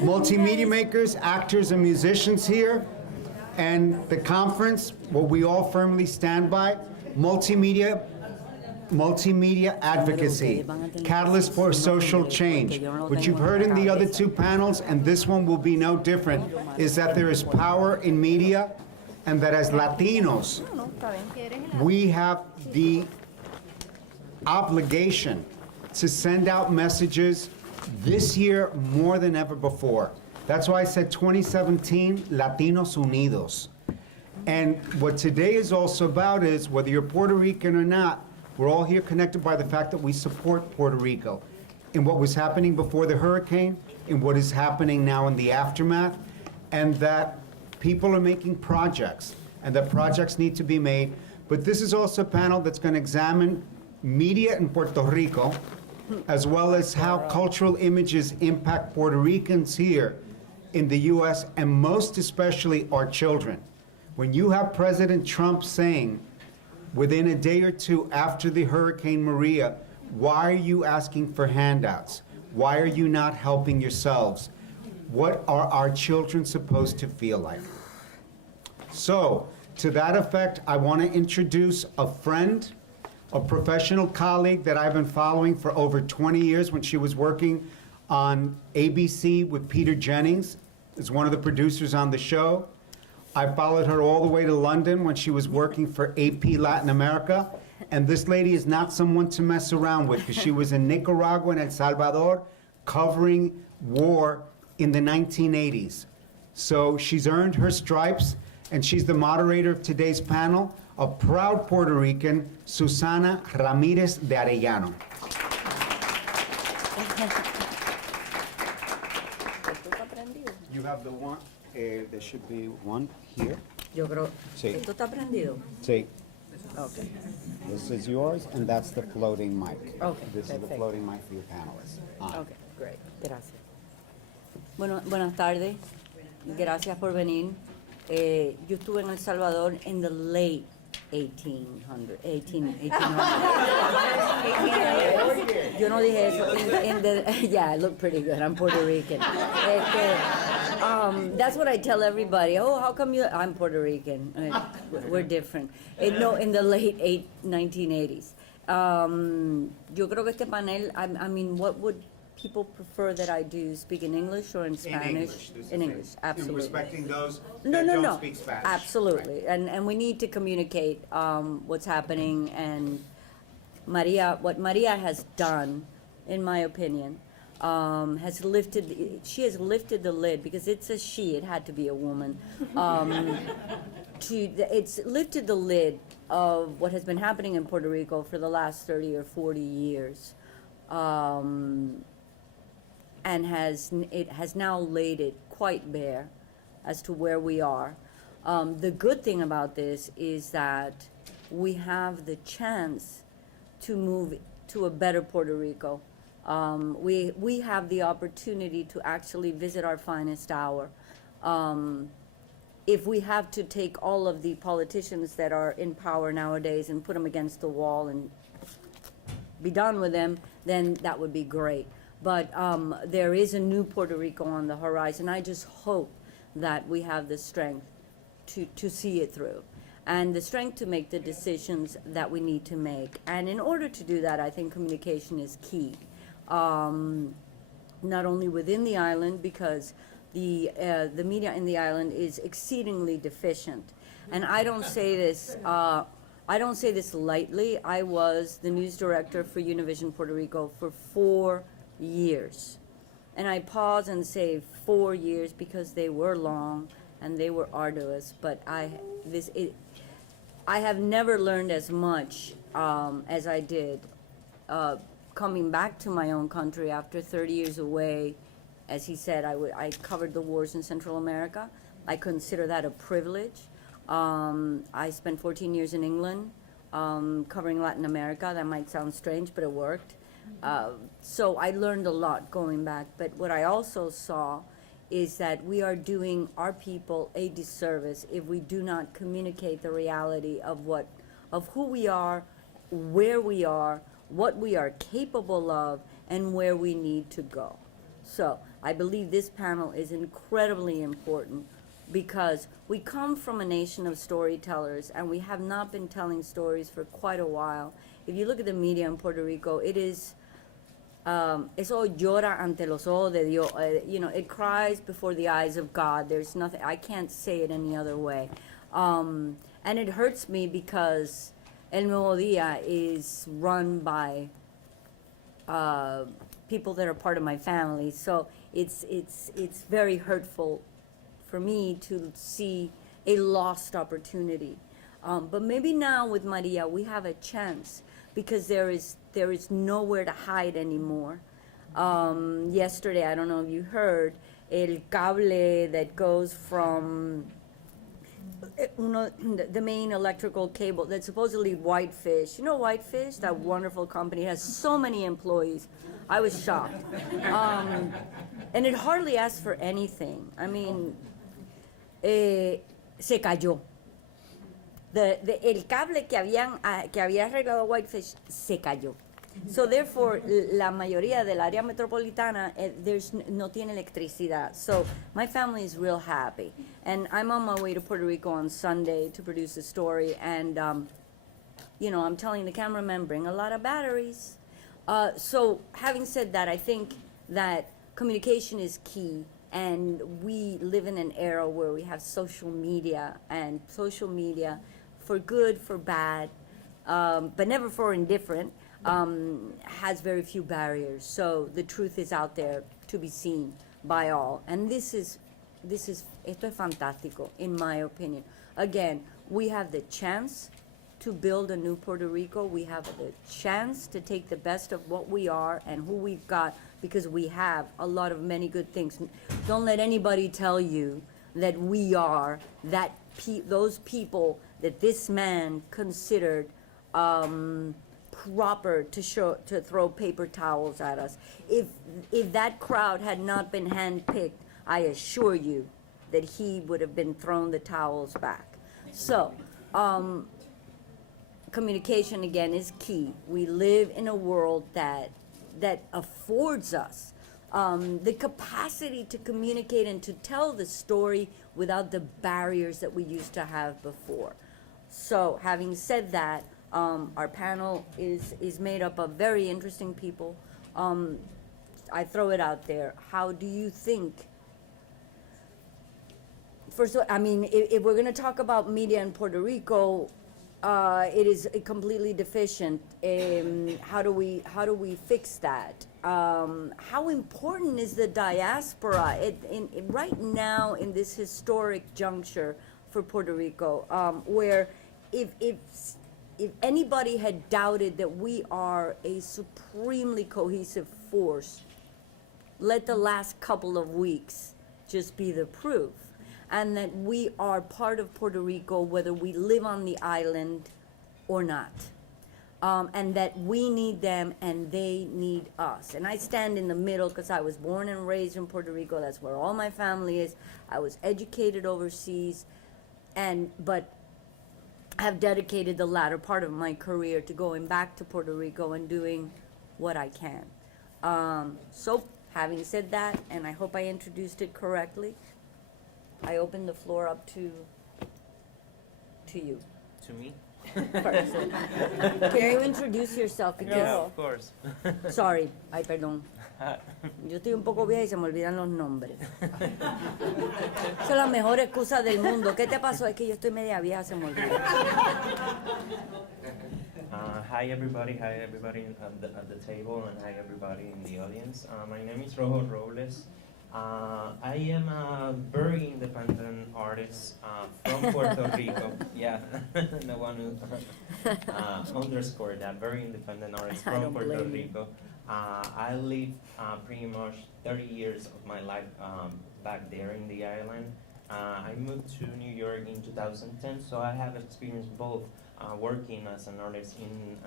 multimedia makers, actors, and musicians here. And the conference, what we all firmly stand by, multimedia advocacy, catalyst for social change. What you've heard in the other two panels, and this one will be no different, is that there is power in media, and that as Latinos, we have the obligation to send out messages this year more than ever before. That's why I said 2017, Latinos Unidos. And what today is also about is, whether you're Puerto Rican or not, we're all here connected by the fact that we support Puerto Rico in what was happening before the hurricane, in what is happening now in the aftermath, and that people are making projects, and that projects need to be made. But this is also a panel that's going to examine media in Puerto Rico, as well as how cultural images impact Puerto Ricans here in the US, and most especially our children. When you have President Trump saying, within a day or two after the Hurricane Maria, why are you asking for handouts? Why are you not helping yourselves? What are our children supposed to feel like? So, to that effect, I want to introduce a friend, a professional colleague that I've been following for over 20 years when she was working on ABC with Peter Jennings, as one of the producers on the show. I followed her all the way to London when she was working for AP Latin America. And this lady is not someone to mess around with, because she was in Nicaragua and El Salvador covering war in the 1980s. So she's earned her stripes, and she's the moderator of today's panel, a proud Puerto Rican, Susanne Ramirez de Arellano. You have the one, there should be one here. Yo creo, Sí. ¿esto está prendido? See, Okay. this is yours, and that's the floating mic. Okay, This is the perfect. floating mic for your panelists. On. Okay, great. Gracias. Bueno, buenas tardes. Gracias por venir. Yo estuve en El Salvador in the late 1800. Yo no dije eso. Yeah, I look pretty good. I'm Puerto Rican. That's what I tell everybody. Oh, how come you? I'm Puerto Rican. We're different. No, in the late 1980s. Yo creo que este panel. I mean, what would people prefer that I do? Speak in English or in Spanish? In English, absolutely. Respecting those No, that no, don't no. speak Spanish. Absolutely, and we need to communicate what's happening. And Maria, what Maria has done, in my opinion, has lifted. She has lifted the lid, because it's a she. It had to be a woman. It's lifted the lid of what has been happening in Puerto Rico for the last 30 or 40 years. And it has now laid it quite bare as to where we are. The good thing about this is that we have the chance to move to a better Puerto Rico. We have the opportunity to actually visit our finest hour. If we have to take all of the politicians that are in power nowadays and put them against the wall and be done with them, then that would be great. But there is a new Puerto Rico on the horizon. I just hope that we have the strength to see it through, and the strength to make the decisions that we need to make. And in order to do that, I think communication is key. Not only within the island, because the media in the island is exceedingly deficient. And I don't say this lightly. I was the news director for Univision Puerto Rico for 4 years. And I pause and say 4 years because they were long and they were arduous, but I have never learned as much as I did coming back to my own country after 30 years away. As he said, I covered the wars in Central America. I consider that a privilege. I spent 14 years in England covering Latin America. That might sound strange, but it worked. So I learned a lot going back. But what I also saw is that we are doing our people a disservice if we do not communicate the reality of who we are, where we are, what we are capable of, and where we need to go. So I believe this panel is incredibly important because we come from a nation of storytellers and we have not been telling stories for quite a while. If you look at the media in Puerto Rico, it is, eso llora ante los ojos de Dios. You know, it cries before the eyes of God. There's nothing, I can't say it any other way. And it hurts me because El Nuevo Dia is run by people that are part of my family. So it's very hurtful for me to see a lost opportunity. But maybe now with Maria, we have a chance because there is nowhere to hide anymore. Yesterday, I don't know if you heard, el cable that goes from the main electrical cable that's supposedly Whitefish. You know Whitefish, that wonderful company, has so many employees. I was shocked. And it hardly asked for anything. I mean, se cayó. El cable que había arreglado Whitefish se cayó. So therefore, la mayoría del área metropolitana, no tiene electricidad. So my family is real happy. And I'm on my way to Puerto Rico on Sunday to produce a story. And, you know, I'm telling the cameraman, bring a lot of batteries. So having said that, I think that communication is key. And we live in an era where we have social media, and social media, for good, for bad, but never for indifferent, has very few barriers. So the truth is out there to be seen by all. And esto es fantástico, in my opinion. Again, we have the chance to build a new Puerto Rico. We have the chance to take the best of what we are and who we've got, because we have a lot of many good things. Don't let anybody tell you that we are those people that this man considered proper to throw paper towels at us. If that crowd had not been handpicked, I assure you that he would have been thrown the towels back. So, communication again is key. We live in a world that affords us the capacity to communicate and to tell the story without the barriers that we used to have before. So having said that, our panel is made up of very interesting people. I throw it out there. How do you think? First of all, I mean, if we're going to talk about media in Puerto Rico, it is completely deficient. How do we fix that? How important is the diaspora right now in this historic juncture for Puerto Rico, where if anybody had doubted that we are a supremely cohesive force, let the last couple of weeks just be the proof. And that we are part of Puerto Rico, whether we live on the island or not. And that we need them and they need us. And I stand in the middle because I was born and raised in Puerto Rico. That's where all my family is. I was educated overseas, but have dedicated the latter part of my career to going back to Puerto Rico and doing what I can. So having said that, and I hope I introduced it correctly, I open the floor up to you. To me? First. Can you introduce yourself? Because, Yeah, of course. sorry, ay, perdón. Yo estoy un poco vieja y se me olvidan los nombres. Esa es la mejor excusa del mundo. ¿Qué te pasó? Es que yo estoy media vieja, se me olvida. Hi everybody at the table, and hi everybody in the audience. My name is Rojo Robles. I am a very independent artist from Puerto Rico. Yeah, the one who underscored that, very independent artist from Puerto Rico. I lived pretty much 30 years of my life back there in the island. I moved to New York in 2010, so I have experienced both working as an artist in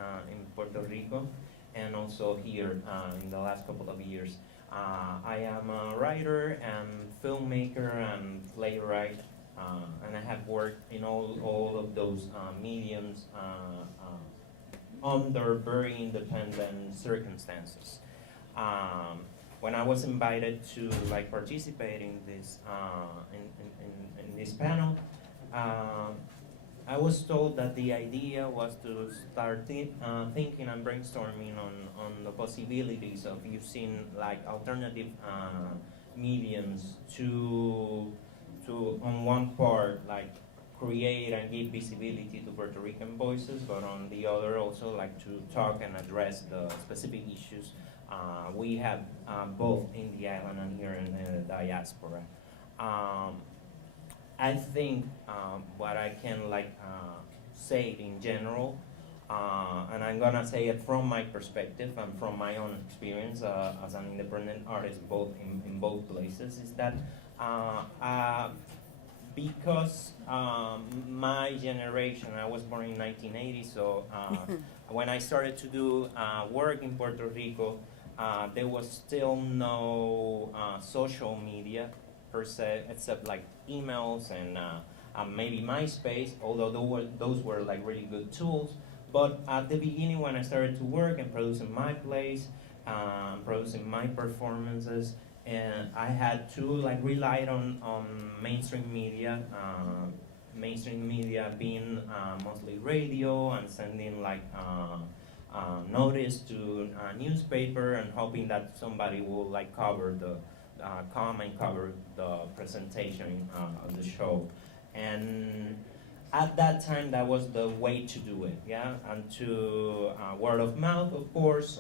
Puerto Rico and also here in the last couple of years. I am a writer and filmmaker and playwright, and I have worked in all of those mediums under very independent circumstances. when I was invited to like participate in this in this panel, I was told that the idea was to start thinking and brainstorming on the possibilities of using like alternative mediums to on one part like create and give visibility to Puerto Rican voices, but on the other also like to talk and address the specific issues we have both in the island and here in the diaspora. I think what I can like say in general, and I'm gonna say it from my perspective and from my own experience as an independent artist, both in both places, is that because my generation, I was born in 1980, so when I started to do work in Puerto Rico, there was still no social media per se, except like emails and maybe MySpace, although those were like really good tools. But at the beginning, when I started to work and producing my plays, producing my performances, and I had to like rely on mainstream media being mostly radio and sending like notice to a newspaper and hoping that somebody will like cover the come and cover the presentation of the show. And at that time, that was the way to do it, yeah? And to word of mouth, of course,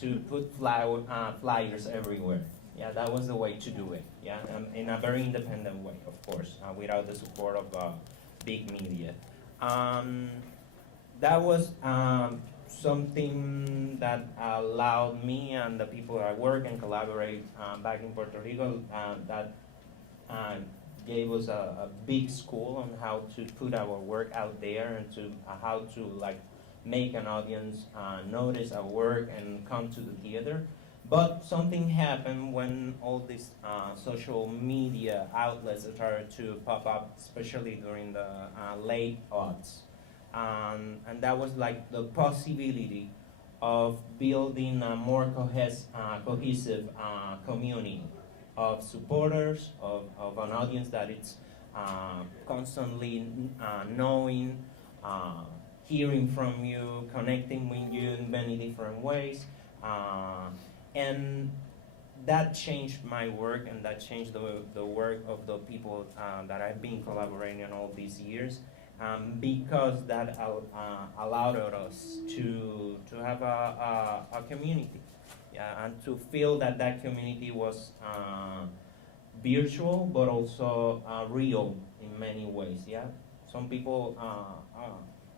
to put flyers everywhere. Yeah, that was the way to do it, yeah? In a very independent way, of course, without the support of big media. That was something that allowed me and the people I work and collaborate back in Puerto Rico that gave us a big school on how to put our work out there and to how to like make an audience notice our work and come to the theater. But something happened when all these social media outlets started to pop up, especially during the late aughts. And that was like the possibility of building a more cohesive community of supporters, of an audience that it's constantly knowing, hearing from you, connecting with you in many different ways. And that changed my work, and that changed the work of the people that I've been collaborating on all these years. Because that allowed us to have a community, yeah, and to feel that that community was virtual but also real in many ways. Yeah, some people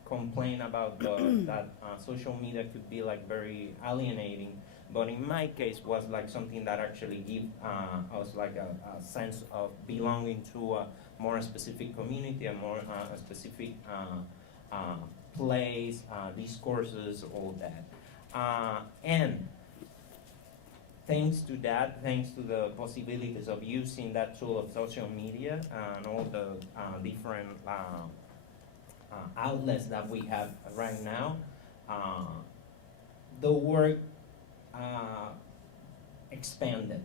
complain about that social media could be like very alienating, but in my case was like something that actually give us like a sense of belonging to a more specific community, a more specific place, discourses, all that. And thanks to that, thanks to the possibilities of using that tool of social media and all the different outlets that we have right now, the work expanded,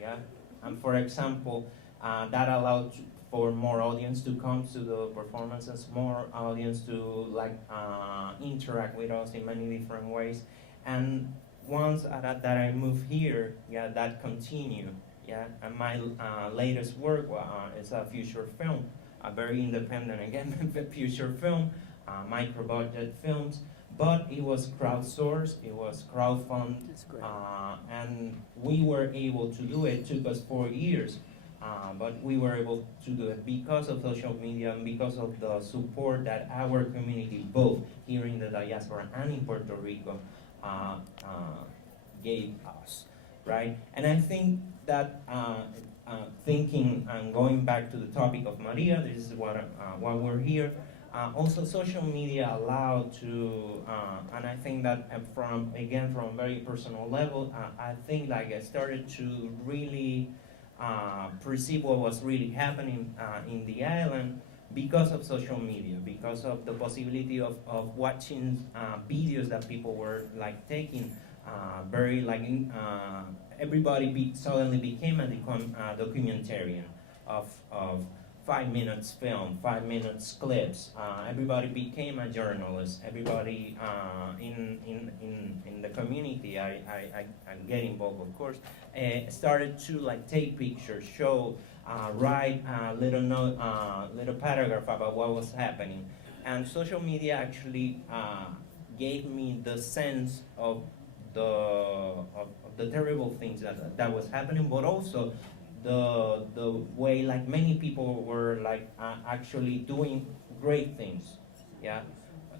yeah? And for example, that allowed for more audience to come to the performances, more audience to like interact with us in many different ways. And once that I moved here, yeah, that continued, yeah. And my latest work is a feature film, a very independent, again, feature film, micro-budget films, but it was crowdsourced, it was crowdfunded, and we were able to do it. It took us 4 years, but we were able to do it because of social media and because of the support that our community, both here in the diaspora and in Puerto Rico, gave us, right? And I think that thinking and going back to the topic of Maria, this is what why we're here. Also, social media allowed to, and I think that from a very personal level, I think like I started to really perceive what was really happening in the island because of social media, because of the possibility of watching videos that people were like taking very like everybody suddenly became a documentarian of 5 minutes film, 5 minutes clips. Everybody became a journalist. Everybody in the community, I get involved, of course, started to like take pictures, show, write a little note, little paragraph about what was happening. And social media actually gave me the sense of the terrible things that was happening, but also the way like many people were like actually doing great things, yeah.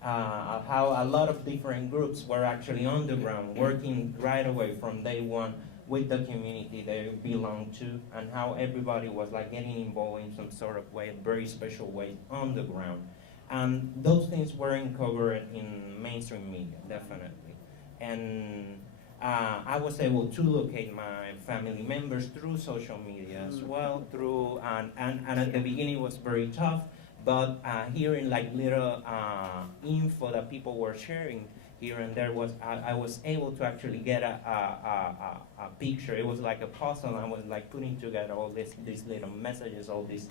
How a lot of different groups were actually on the ground, working right away from day one with the community they belong to, and how everybody was like getting involved in some sort of way, a very special way on the ground. And those things weren't covered in mainstream media, definitely. And I was able to locate my family members through social media as well, through, and at the beginning it was very tough, but hearing like little info that people were sharing here and there, I was able to actually get a picture. It was like a puzzle. I was like putting together all these little messages, all these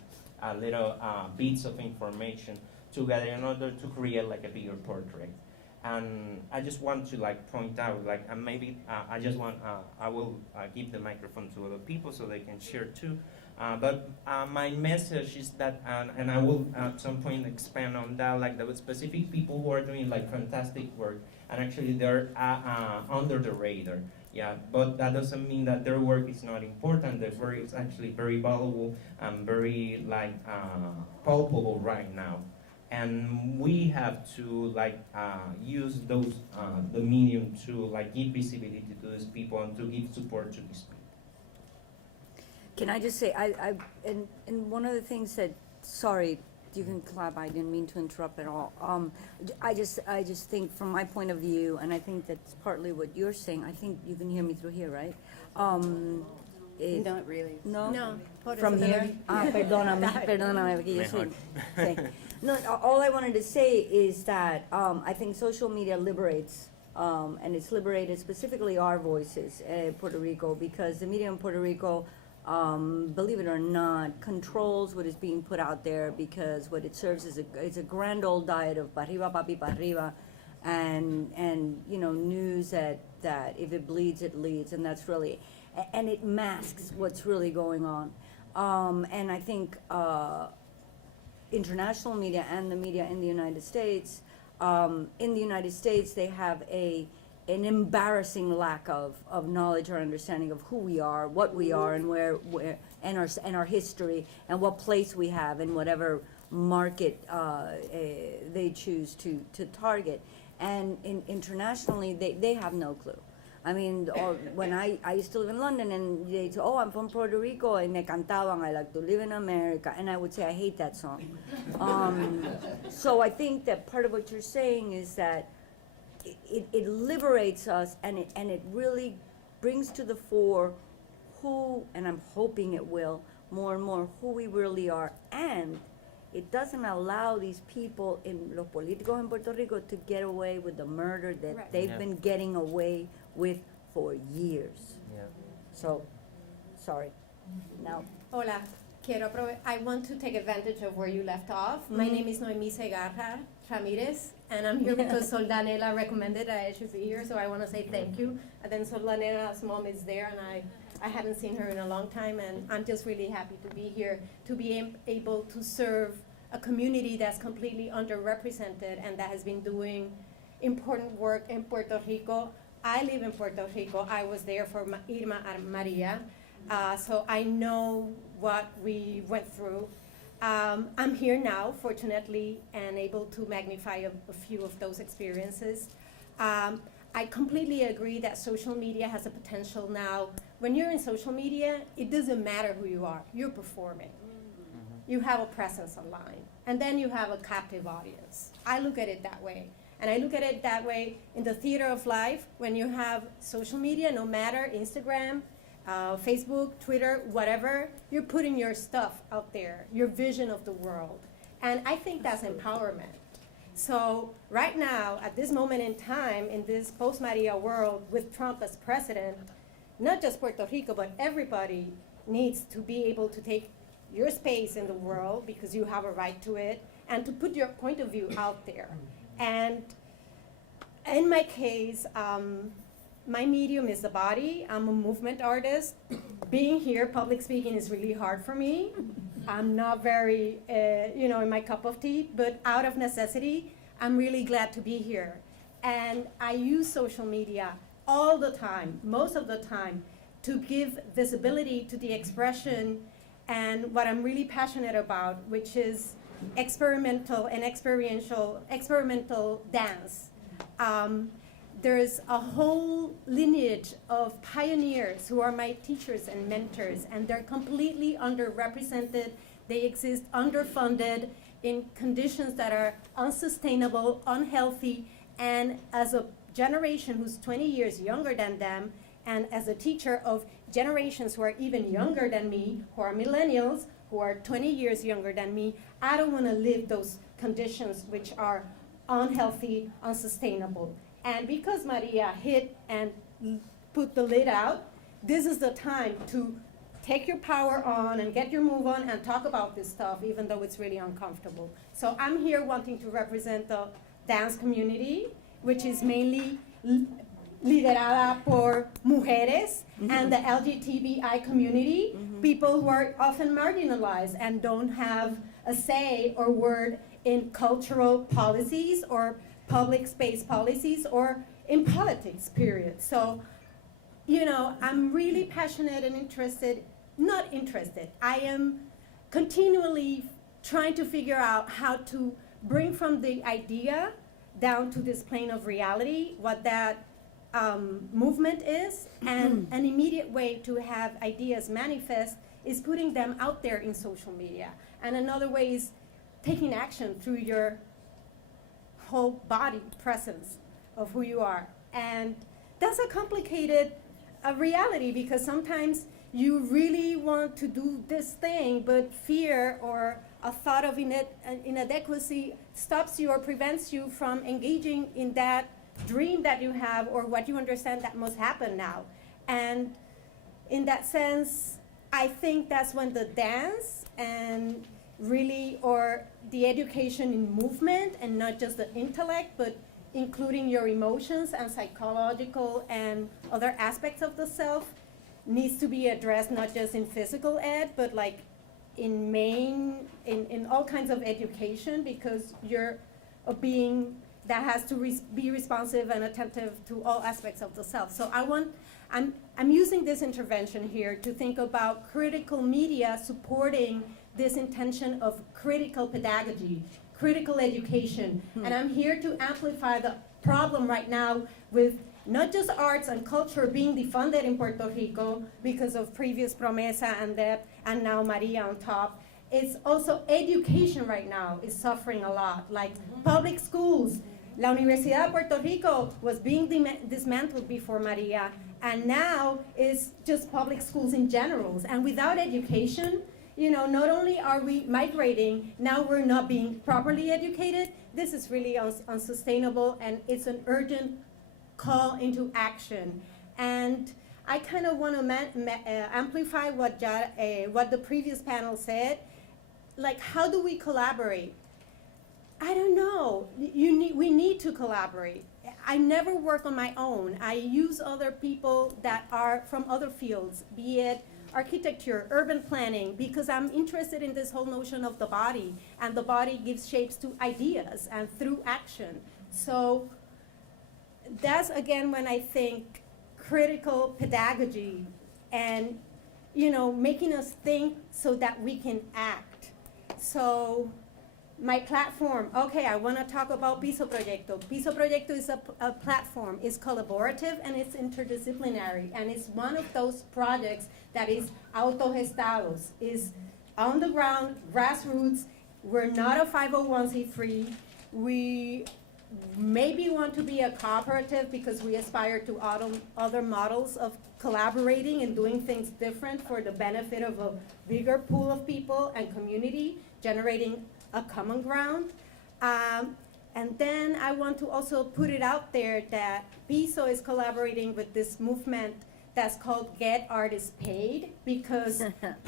little bits of information together in order to create like a bigger portrait. And I just want to like point out, like, and maybe I just want, I will give the microphone to other people so they can share too. But my message is that, and I will at some point expand on that, like the specific people who are doing like fantastic work, and actually they're under the radar. Yeah, but that doesn't mean that their work is not important. Their work is actually very valuable and very like palpable right now. And we have to like use those the medium to like give visibility to these people and to give support to these people. Can I just say, and one of the things that, sorry, you can clap, I didn't mean to interrupt at all. I just think from my point of view, and I think that's partly what you're saying, I think you can hear me through here, right? Not really. No? No. From here? Perdóname, porque yo soy. Sí. No, all I wanted to say is that I think social media liberates, and it's liberated specifically our voices in Puerto Rico, because the media in Puerto Rico, believe it or not, controls what is being put out there, because what it serves is it's a grand old diet of pa arriba, papi, pa arriba, and you know, news that if it bleeds, it leads, and that's really, and it masks what's really going on. And I think international media and the media in the United States, they have an embarrassing lack of knowledge or understanding of who we are, what we are, and where and our history, and what place we have in whatever market they choose to target. And internationally, they have no clue. I mean, when I used to live in London, and they'd say, oh, I'm from Puerto Rico, and me cantaban, I like to live in America, and I would say, I hate that song. So I think that part of what you're saying is that it liberates us, and it really brings to the fore who, and I'm hoping it will, more and more, who we really are, and it doesn't allow these people, los políticos en Puerto Rico, to get away with the murder that Right. they've been getting away with for years. Yeah. So, sorry. Now, Hola, I want to take advantage of where you left off. My name is Noemí Segarra Ramírez, and I'm here because Soldanela recommended that I should be here, so I want to say thank you. And then Soldanela's mom is there, and I haven't seen her in a long time, and I'm just really happy to be here, to be able to serve a community that's completely underrepresented and that has been doing important work in Puerto Rico. I live in Puerto Rico. I was there for Irma Maria, so I know what we went through. I'm here now, fortunately, and able to magnify a few of those experiences. I completely agree that social media has a potential now. When you're in social media, it doesn't matter who you are. You're performing. You have a presence online. And then you have a captive audience. I look at it that way. And I look at it that way in the theater of life. When you have social media, no matter Instagram, Facebook, Twitter, whatever, you're putting your stuff out there, your vision of the world. And I think that's empowerment. So right now, at this moment in time, in this post-Maria world with Trump as president, not just Puerto Rico, but everybody needs to be able to take your space in the world because you have a right to it, and to put your point of view out there. And in my case, my medium is the body. I'm a movement artist. Being here, public speaking is really hard for me. I'm not very, in my cup of tea, but out of necessity, I'm really glad to be here. And I use social media all the time, most of the time, to give visibility to the expression and what I'm really passionate about, which is experimental and experimental dance. There's a whole lineage of pioneers who are my teachers and mentors, and they're completely underrepresented. They exist underfunded in conditions that are unsustainable, unhealthy, and as a generation who's 20 years younger than them, and as a teacher of generations who are even younger than me, who are millennials, who are 20 years younger than me, I don't want to live those conditions which are unhealthy, unsustainable. And because Maria hit and put the lid out, this is the time to take your power on and get your move on and talk about this stuff, even though it's really uncomfortable. So I'm here wanting to represent the dance community, which is mainly liderada por mujeres and the LGBTI community, people who are often marginalized and don't have a say or word in cultural policies or public space policies or in politics, period. So, I'm really passionate and I am continually trying to figure out how to bring from the idea down to this plane of reality what that movement is, and an immediate way to have ideas manifest is putting them out there in social media. And another way is taking action through your whole body presence of who you are. And that's a complicated reality because sometimes you really want to do this thing, but fear or a thought of inadequacy stops you or prevents you from engaging in that dream that you have or what you understand that must happen now. And in that sense, I think that's when the dance and really, or the education in movement and not just the intellect, but including your emotions and psychological and other aspects of the self needs to be addressed not just in physical ed, but like in all kinds of education, because you're a being that has to be responsive and attentive to all aspects of the self. So I'm using this intervention here to think about critical media supporting this intention of critical pedagogy, critical education. And I'm here to amplify the problem right now with not just arts and culture being defunded in Puerto Rico because of previous Promesa and that, and now Maria on top. It's also education right now is suffering a lot, like public schools. La Universidad de Puerto Rico was being dismantled before Maria, and now it's just public schools in general. And without education, not only are we migrating, now we're not being properly educated. This is really unsustainable, and it's an urgent call into action. And I kind of want to amplify what the previous panel said. Like, how do we collaborate? I don't know. We need to collaborate. I never work on my own. I use other people that are from other fields, be it architecture, urban planning, because I'm interested in this whole notion of the body, and the body gives shapes to ideas and through action. So that's, again, when I think critical pedagogy and, making us think so that we can act. So my platform, okay, I want to talk about PISO Proyecto. PISO Proyecto is a platform. It's collaborative and it's interdisciplinary, and it's one of those projects that is autogestados, is on the ground, grassroots. We're not a 501c3. We maybe want to be a cooperative because we aspire to other models of collaborating and doing things different for the benefit of a bigger pool of people and community, generating a common ground. And I want to also put it out there that PISO is collaborating with this movement that's called Get Artists Paid, because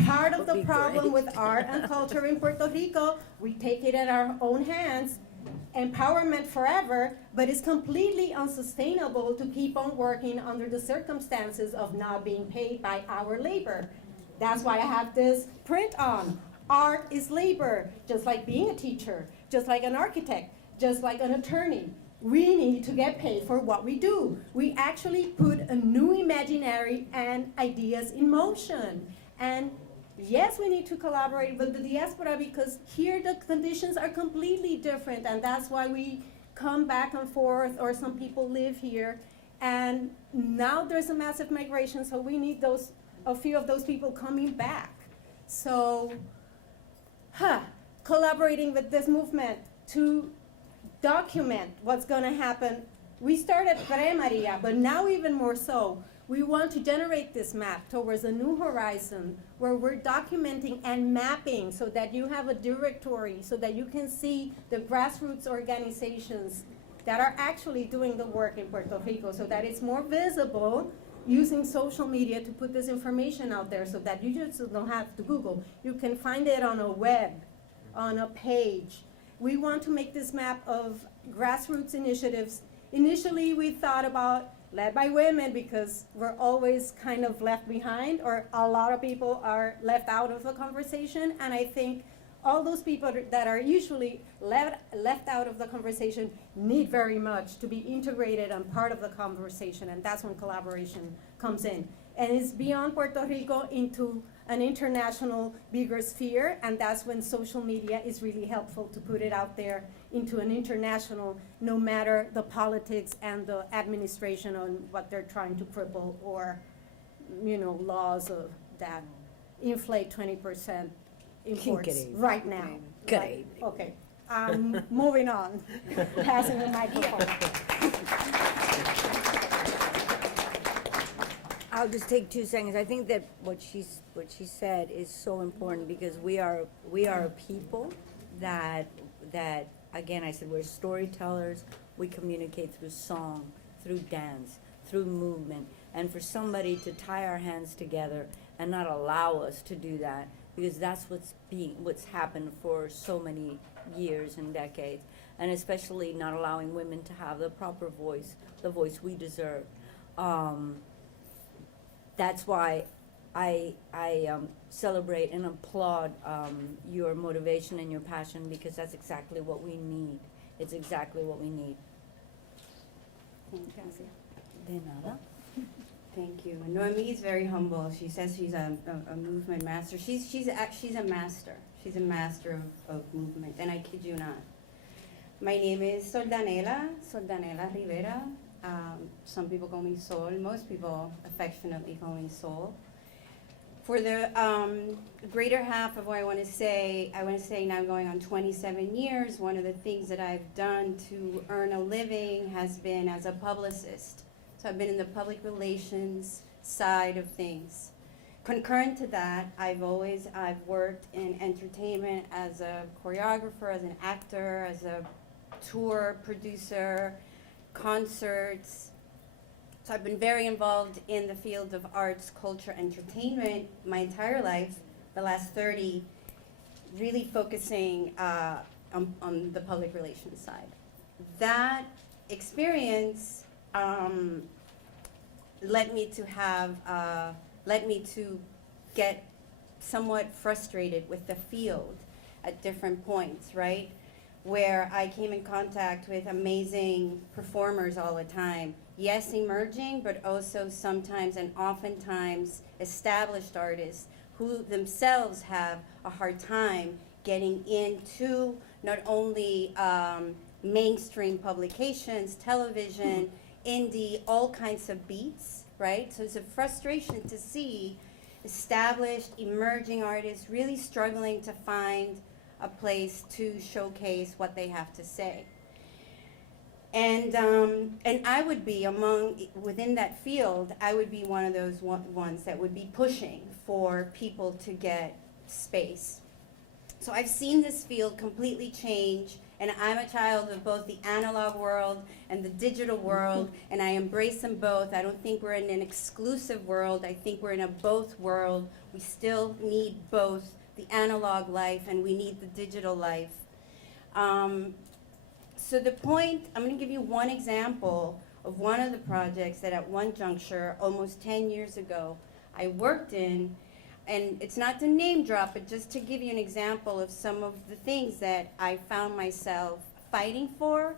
part of Would be the problem great. with art and culture in Puerto Rico, we take it in our own hands, empowerment forever, but it's completely unsustainable to keep on working under the circumstances of not being paid by our labor. That's why I have this print on. Art is labor, just like being a teacher, just like an architect, just like an attorney. We need to get paid for what we do. We actually put a new imaginary and ideas in motion. And yes, we need to collaborate with the diaspora, because here the conditions are completely different, and that's why we come back and forth, or some people live here. And now there's a massive migration, so we need a few of those people coming back. So, collaborating with this movement to document what's going to happen. We started Pre-Maria, but now even more so. We want to generate this map towards a new horizon where we're documenting and mapping so that you have a directory, so that you can see the grassroots organizations that are actually doing the work in Puerto Rico, so that it's more visible, using social media to put this information out there so that you just don't have to Google. You can find it on a web, on a page. We want to make this map of grassroots initiatives. Initially, we thought about led by women, because we're always kind of left behind, or a lot of people are left out of the conversation. And I think all those people that are usually left out of the conversation need very much to be integrated and part of the conversation, and that's when collaboration comes in. And it's beyond Puerto Rico into an international bigger sphere, and that's when social media is really helpful to put it out there into an international, no matter the politics and the administration on what they're trying to cripple, or, laws of that inflate 20% imports Increíble. right now. Right? Increíble. Okay, moving on, passing the microphone. I'll just take 2 seconds. I think that what she said is so important, because we are a people that again, I said, we're storytellers. We communicate through song, through dance, through movement. And for somebody to tie our hands together and not allow us to do that, because that's what's happened for so many years and decades, and especially not allowing women to have the proper voice, the voice we deserve. That's why I celebrate and applaud your motivation and your passion, because that's exactly what we need. It's exactly what we need. De nada. Thank you. And Noemí is very humble. She says she's a movement master. She's a master. She's a master of movement, and I kid you not. My name is Soldanela Rivera. Some people call me Sol. Most people affectionately call me Sol. For the greater half of what I want to say now going on 27 years, one of the things that I've done to earn a living has been as a publicist. So I've been in the public relations side of things. Concurrent to that, I've worked in entertainment as a choreographer, as an actor, as a tour producer, concerts. So I've been very involved in the field of arts, culture, entertainment my entire life, the last 30, really focusing on the public relations side. That experience led me to get somewhat frustrated with the field at different points, right? Where I came in contact with amazing performers all the time. Yes, emerging, but also sometimes and oftentimes established artists who themselves have a hard time getting into not only mainstream publications, television, indie, all kinds of beats, right? So it's a frustration to see established, emerging artists really struggling to find a place to showcase what they have to say. And I would be within that field, I would be one of those ones that would be pushing for people to get space. So I've seen this field completely change And I'm a child of both the analog world and the digital world, and I embrace them both. I don't think we're in an exclusive world. I think we're in a both world. We still need both the analog life and we need the digital life. So the point, I'm going to give you one example of one of the projects that at one juncture, almost 10 years ago, I worked in. And it's not to name drop, but just to give you an example of some of the things that I found myself fighting for.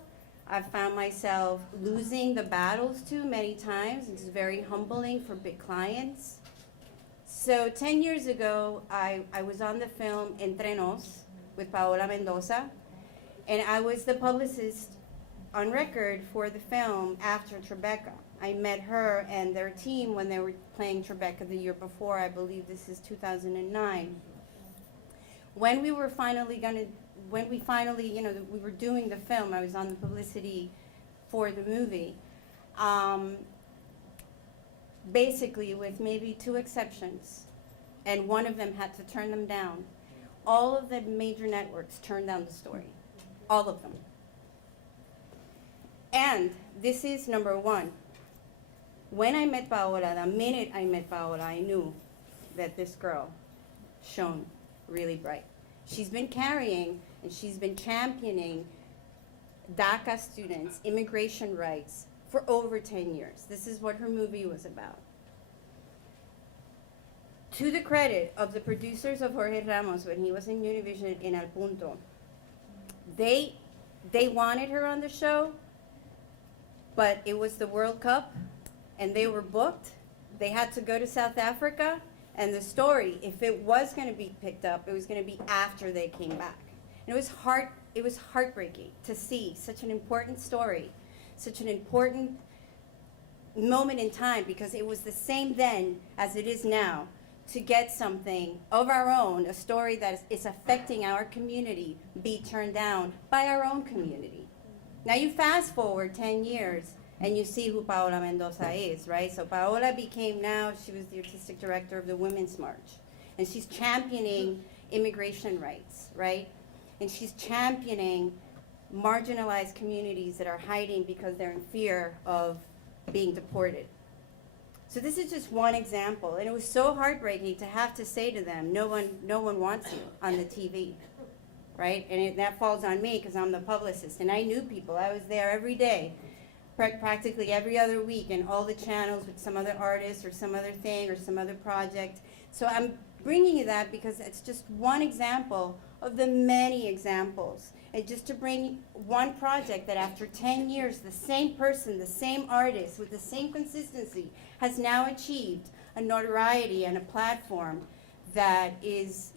I found myself losing the battles to many times. It's very humbling for big clients. So 10 years ago, I was on the film Entre Nos with Paola Mendoza, and I was the publicist on record for the film after Tribeca. I met her and their team when they were playing Tribeca the year before. I believe this is 2009. When we were finally, we were doing the film, I was on the publicity for the movie. Basically, with maybe 2 exceptions, and one of them had to turn them down. All of the major networks turned down the story. All of them. And this is number one. When I met Paola, the minute I met Paola, I knew that this girl shone really bright. She's been carrying and she's been championing DACA students' immigration rights for over 10 years. This is what her movie was about. To the credit of the producers of Jorge Ramos when he was in Univision in Al Punto, they wanted her on the show, but it was the World Cup, and they were booked. They had to go to South Africa, and the story, if it was going to be picked up, it was going to be after they came back. And it was heartbreaking to see such an important story, such an important moment in time, because it was the same then as it is now, to get something of our own, a story that is affecting our community, be turned down by our own community. Now you fast forward 10 years, and you see who Paola Mendoza is, right? So Paola became now, she was the artistic director of the Women's March. And she's championing immigration rights, right? And she's championing marginalized communities that are hiding because they're in fear of being deported. So this is just one example. And it was so heartbreaking to have to say to them, no one wants you on the TV, right? And that falls on me because I'm the publicist. And I knew people. I was there every day, practically every other week, in all the channels with some other artist or some other thing or some other project. So I'm bringing you that because it's just one example of the many examples. And just to bring one project that after 10 years, the same person, the same artist with the same consistency has now achieved a notoriety and a platform that is,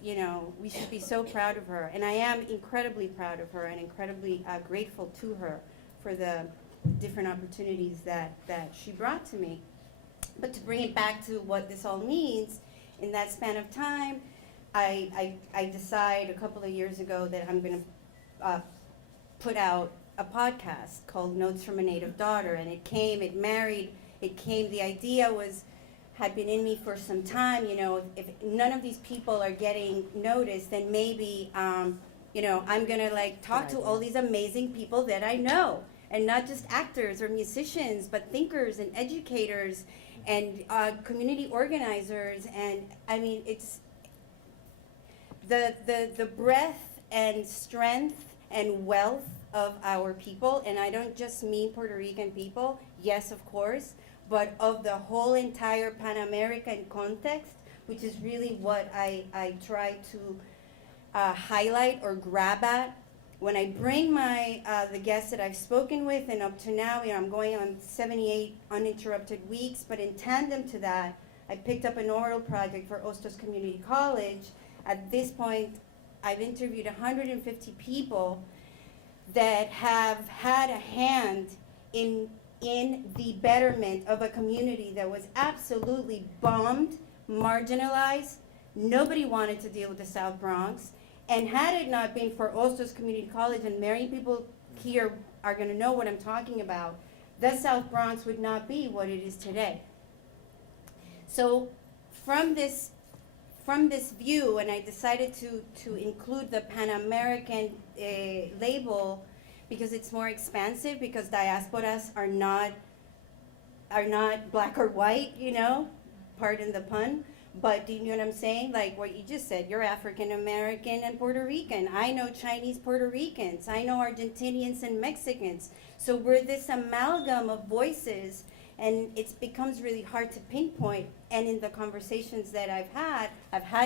we should be so proud of her. And I am incredibly proud of her and incredibly grateful to her for the different opportunities that she brought to me. But to bring it back to what this all means, in that span of time, I decided a couple of years ago that I'm going to put out a podcast called Notes from a Native Daughter, and the idea had been in me for some time. If none of these people are getting noticed, then maybe I'm gonna talk to all these amazing people that I know, and not just actors or musicians, but thinkers and educators and community organizers. And I mean, it's the breadth and strength and wealth of our people, and I don't just mean Puerto Rican people, yes, of course, but of the whole entire Pan-American context, which is really what I try to highlight or grab at when I bring the guests that I've spoken with. And up to now, I'm going on 78 uninterrupted weeks, but in tandem to that, I picked up an oral project for Hostos Community College. At this point, I've interviewed 150 people that have had a hand in the betterment of a community that was absolutely bombed, marginalized. Nobody wanted to deal with the South Bronx. And had it not been for Hostos Community College, and many people here are going to know what I'm talking about, the South Bronx would not be what it is today. So from this from this view, and I decided to include the Pan-American label because it's more expansive, because diasporas are not black or white, you know, pardon the pun. But do you know what I'm saying? Like what you just said, you're African American and Puerto Rican. I know Chinese Puerto Ricans. I know Argentinians and Mexicans. So we're this amalgam of voices, and it becomes really hard to pinpoint. And in the conversations that I've had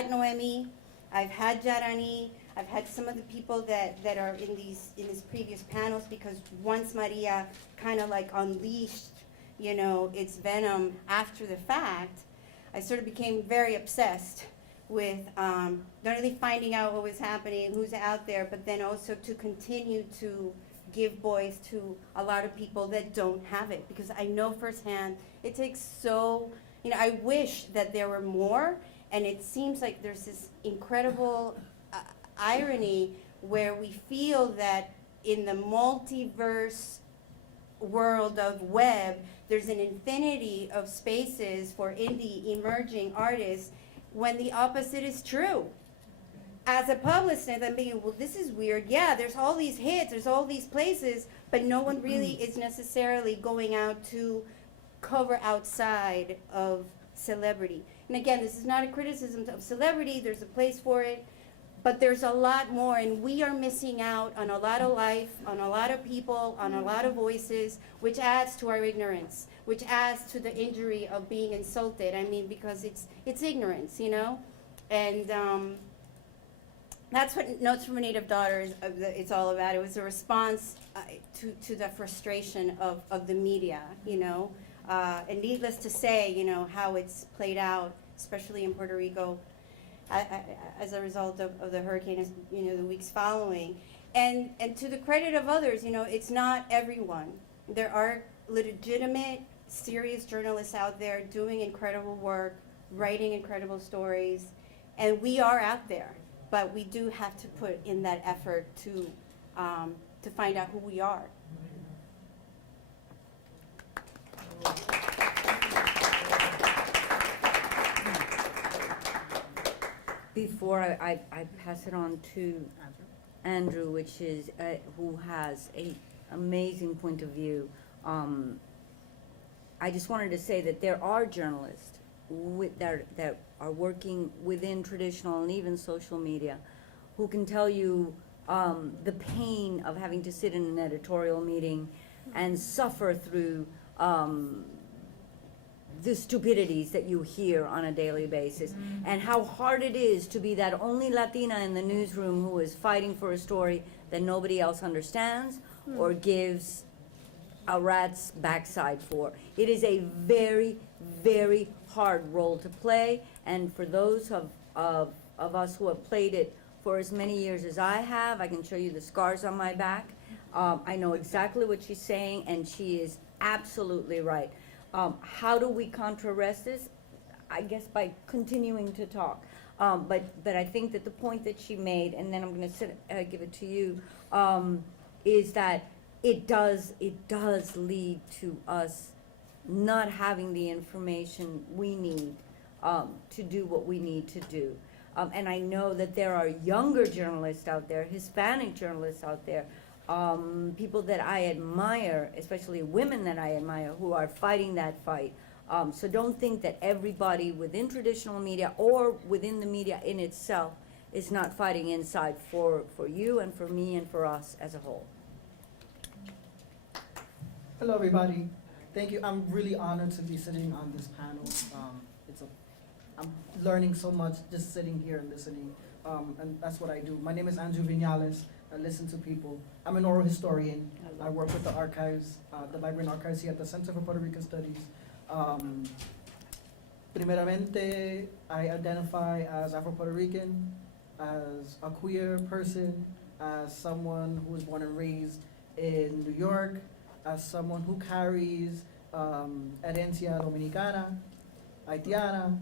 Noemí, I've had Jarani, I've had some of the people that are in these previous panels, because once Maria kind of like unleashed, you know, its venom after the fact, I sort of became very obsessed with not only finding out what was happening, who's out there, but then also to continue to give voice to a lot of people that don't have it. Because I know firsthand, it takes so, you know, I wish that there were more, and it seems like there's this incredible irony where we feel that in the multiverse world of web, there's an infinity of spaces for indie emerging artists, when the opposite is true. As a publicist, I'm thinking, well, this is weird. Yeah, there's all these hits, there's all these places, but no one really is necessarily going out to cover outside of celebrity. And again, this is not a criticism of celebrity, there's a place for it, but there's a lot more, and we are missing out on a lot of life, on a lot of people, on a lot of voices, which adds to our ignorance, which adds to the injury of being insulted. I mean, because it's ignorance, you know? And that's what Notes from a Native Daughter it's all about. It was a response to the frustration of the media, you know? And needless to say, you know, how it's played out, especially in Puerto Rico, as a result of the hurricane, you know, the weeks following. And to the credit of others, you know, it's not everyone. There are legitimate, serious journalists out there doing incredible work, writing incredible stories, and we are out there. But we do have to put in that effort to find out who we are. Before I pass it on to Andrew, which is, who has an amazing point of view, I just wanted to say that there are journalists that are working within traditional and even social media who can tell you the pain of having to sit in an editorial meeting and suffer through the stupidities that you hear on a daily basis, and how hard it is to be that only Latina in the newsroom who is fighting for a story that nobody else understands or gives a rat's backside for. It is a very, very hard role to play, and for those of us who have played it for as many years as I have, I can show you the scars on my back. I know exactly what she's saying, and she is absolutely right. How do we contrarrest this? I guess by continuing to talk. But I think that the point that she made, and then I'm going to give it to you, is that it does lead to us not having the information we need to do what we need to do. And I know that there are younger journalists out there, Hispanic journalists out there, people that I admire, especially women that I admire, who are fighting that fight. So don't think that everybody within traditional media or within the media in itself is not fighting inside for you and for me and for us as a whole. Hello, everybody. Thank you. I'm really honored to be sitting on this panel. I'm learning so much just sitting here and listening, and that's what I do. My name is Andrew Vinales. I listen to people. I'm an oral historian. I work with the archives, the library and archives here at the Center for Puerto Rican Studies. Primeramente, I identify as Afro-Puerto Rican, as a queer person, as someone who was born and raised in New York, as someone who carries herencia dominicana, haitiana.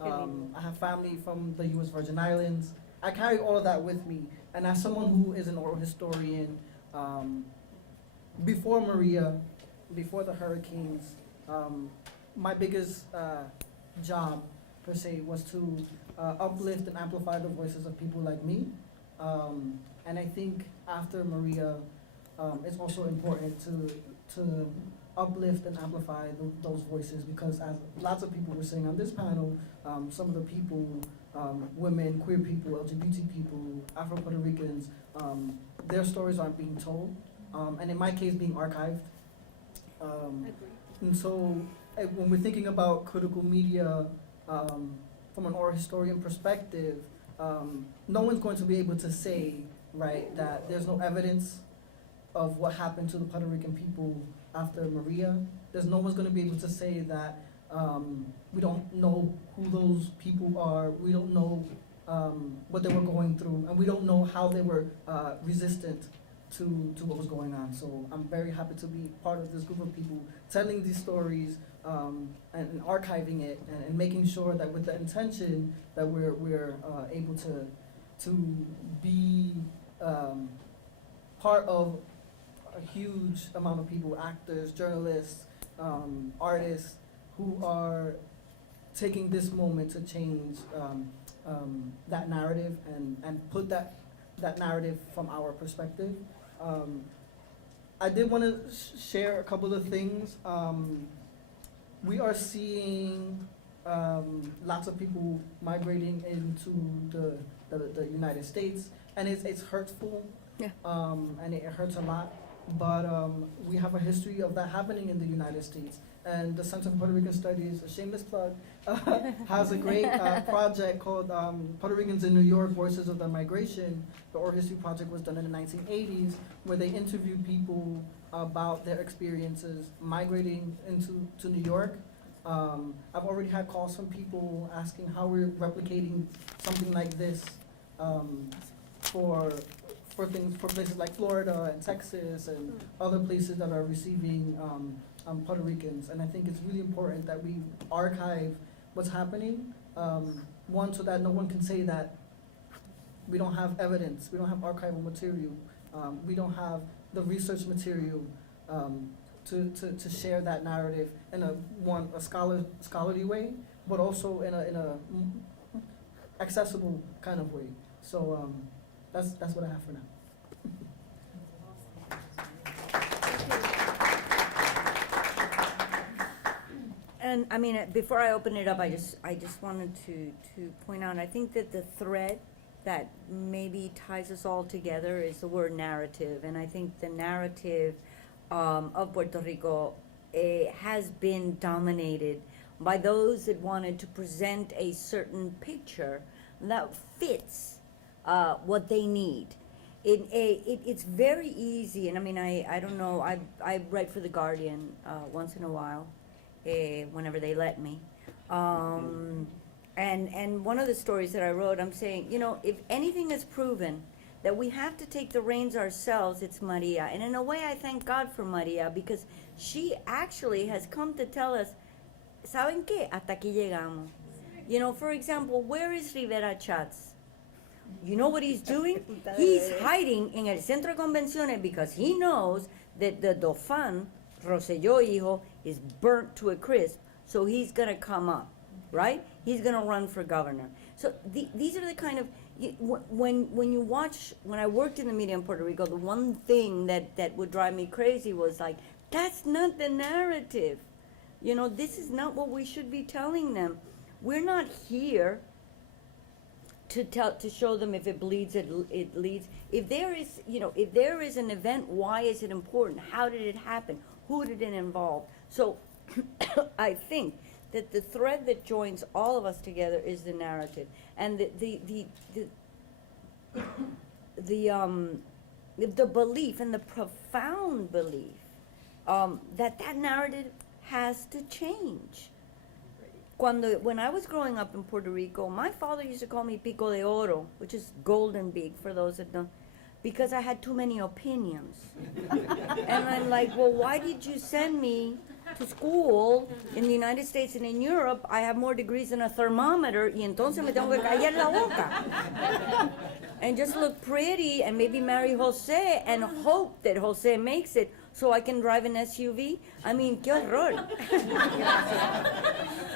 I have family from the U.S. Virgin Islands. I carry all of that with me. And as someone who is an oral historian, before Maria, before the hurricanes, my biggest job per se, was to uplift and amplify the voices of people like me. And I think after Maria, it's also important to uplift and amplify those voices, because as lots of people were saying on this panel, some of the people, women, queer people, LGBT people, Afro-Puerto Ricans, their stories aren't being told, and in my case, being archived. And so when we're thinking about critical media from an oral historian perspective, no one's going to be able to say, right, that there's no evidence of what happened to the Puerto Rican people after Maria. There's no one's going to be able to say that we don't know who those people are, we don't know what they were going through, and we don't know how they were resistant to what was going on. So I'm very happy to be part of this group of people telling these stories and archiving it and making sure that with the intention that we're able to be part of a huge amount of people, actors, journalists, artists, who are taking this moment to change that narrative and put that narrative from our perspective. I did want to share a couple of things. We are seeing lots of people migrating into the United States, and it's hurtful, Yeah. And it hurts a lot. But we have a history of that happening in the United States. And the Center for Puerto Rican Studies, a shameless plug, has a great project called Puerto Ricans in New York, Voices of the Migration. The oral history project was done in the 1980s, where they interviewed people about their experiences migrating to New York. I've already had calls from people asking how we're replicating something like this for places like Florida and Texas and other places that are receiving Puerto Ricans. And I think it's really important that we archive what's happening. One, so that no one can say that we don't have evidence, we don't have archival material, we don't have the research material to share that narrative in a scholarly way, but also in a accessible kind of way. So that's what I have for now. And I mean, before I open it up, I just wanted to point out, I think that the thread that maybe ties us all together is the word narrative. And I think the narrative of Puerto Rico has been dominated by those that wanted to present a certain picture that fits what they need. It's very easy, and I mean, I don't know, I write for The Guardian once in a while, whenever they let me. And one of the stories that I wrote, I'm saying, you know, if anything is proven that we have to take the reins ourselves, it's Maria. And in a way, I thank God for Maria, because she actually has come to tell us, ¿saben qué? Hasta aquí llegamos. You know, for example, where is Rivera Chats? You know what he's doing? He's hiding in el Centro de Convenciones because he knows that the Dauphin, Rosselló Hijo, is burnt to a crisp, so he's gonna come up, right? He's gonna run for governor. So these are the kind of, when you watch, when I worked in the media in Puerto Rico, the one thing that would drive me crazy was like, that's not the narrative. You know, this is not what we should be telling them. We're not here to show them if it bleeds, it leads. If there is, you know, if there is an event, why is it important? How did it happen? Who did it involve? So I think that the thread that joins all of us together is the narrative, and the belief, and the profound belief that narrative has to change. When I was growing up in Puerto Rico, my father used to call me Pico de Oro, which is golden beak for those that don't, because I had too many opinions. And I'm like, well, why did you send me to school in the United States and in Europe? I have more degrees than a thermometer, y entonces me tengo que callar la boca. And just look pretty and maybe marry Jose and hope that Jose makes it so I can drive an SUV. I mean, qué horror.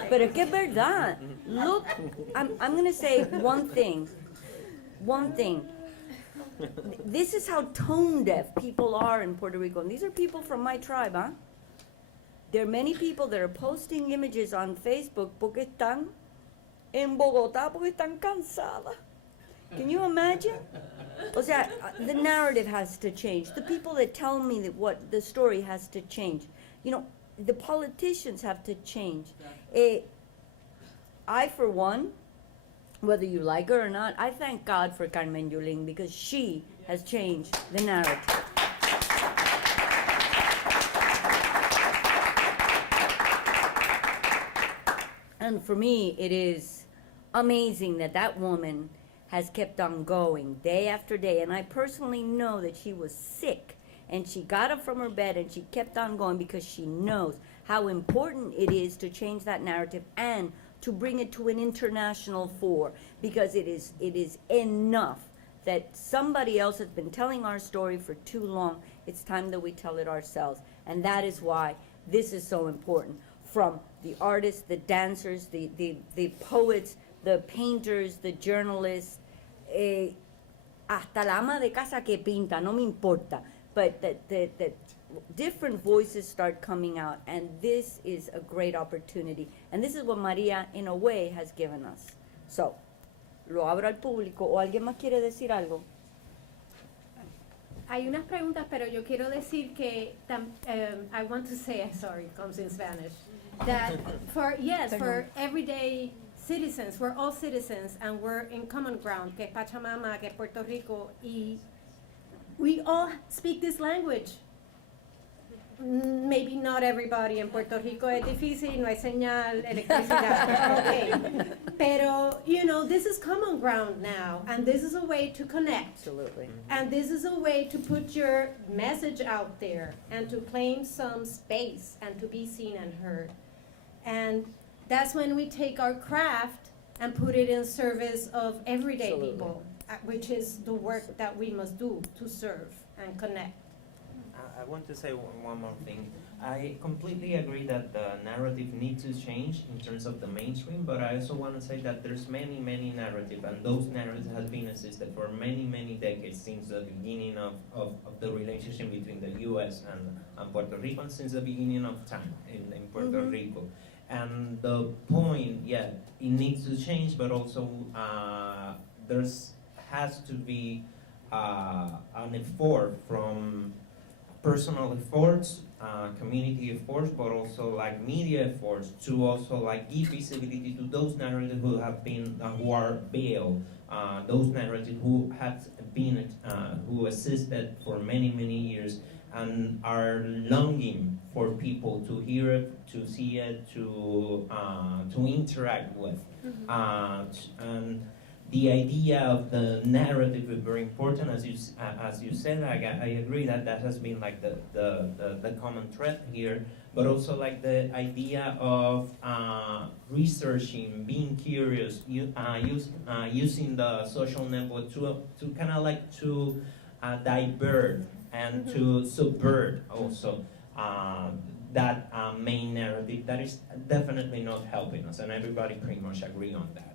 Pero es que es verdad. Look, I'm going to say one thing. One thing. This is how tone deaf people are in Puerto Rico. And these are people from my tribe, huh? There are many people that are posting images on Facebook porque están en Bogotá porque están cansadas. Can you imagine? O sea, the narrative has to change. The people that tell me that what the story has to change. You know, the politicians have to change. I, for one, whether you like her or not, I thank God for Carmen Yulín because she has changed the narrative. And for me, it is amazing that that woman has kept on going day after day. And I personally know that she was sick and she got up from her bed and she kept on going because she knows how important it is to change that narrative and to bring it to an international fore, because it is enough that somebody else has been telling our story for too long. It's time that we tell it ourselves. And that is why this is so important. From the artists, the dancers, the poets, the painters, the journalists, hasta la ama de casa que pinta, no me importa. But that different voices start coming out, and this is a great opportunity. And this is what Maria, in a way, has given us. So, lo abro al público, o alguien más quiere decir algo. Hay unas preguntas, pero yo quiero decir que I want to say, sorry, it comes in Spanish, that for everyday citizens, we're all citizens, and we're in common ground, que es Pachamama, que es Puerto Rico, y we all speak this language. Maybe not everybody in Puerto Rico es difícil, no hay señal, electricidad, okay. Pero, you know, this is common ground now, and this is a way to connect. Absolutely. And this is a way to put your message out there and to claim some space and to be seen and heard. And that's when we take our craft and put it in service of everyday Absolutely. people, which is the work that we must do to serve and connect. I want to say one more thing. I completely agree that the narrative needs to change in terms of the mainstream, but I also want to say that there's many narratives, and those narratives have been existed for many decades, since the beginning of the relationship between the U.S. and Puerto Rico, and since the beginning of time in Puerto Rico. And the point, it needs to change, but also has to be an effort from personal efforts, community efforts, but also like media efforts to also like give visibility to those narratives who have been, who are veiled, those narratives who have been, who existed for many years and are longing for people to hear it, to see it, to interact with. And the idea of the narrative is very important, as you said. I agree that has been like the common thread here, but also like the idea of researching, being curious, using the social network to kind of like to divert and to subvert also that main narrative that is definitely not helping us, and everybody pretty much agree on that.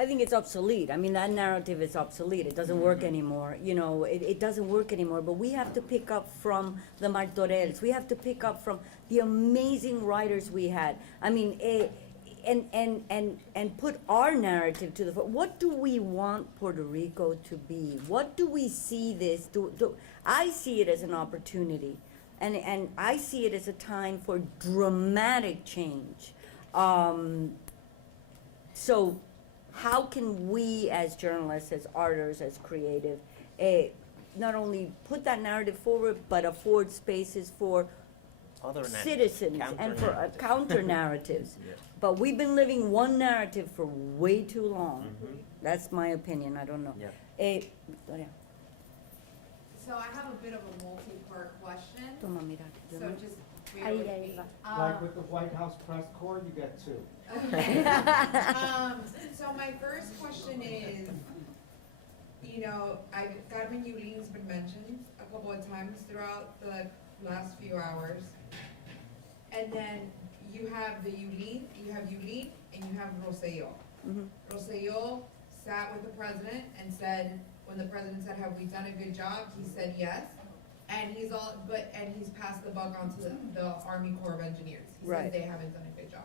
I think it's obsolete. I mean, that narrative is obsolete. It doesn't work anymore. You know, it doesn't work anymore. But we have to pick up from the Martorells. We have to pick up from the amazing writers we had. I mean, and put our narrative to the fore. What do we want Puerto Rico to be? What do we see this? I see it as an opportunity, and I see it as a time for dramatic change. So. How can we, as journalists, as artists, as creative, not only put that narrative forward, but afford spaces for citizens and for counter narratives? Yeah. But we've been living one narrative for way too long. That's my opinion. I don't know. Yeah. Victoria. So I have a bit of a multi-part question, Toma, mira. so just bear Ahí, with ahí me. va. Like with the White House press corps, you get two. Okay. So my first question is, you know, Carmen Yulin's been mentioned a couple of times throughout the last few hours. And then you have Yulín, and you have Rosselló. Rosselló sat with the president and said, when the president said, have we done a good job? He said yes. And he's passed the buck on to the Army Corps of Engineers. He Right. says they haven't done a good job.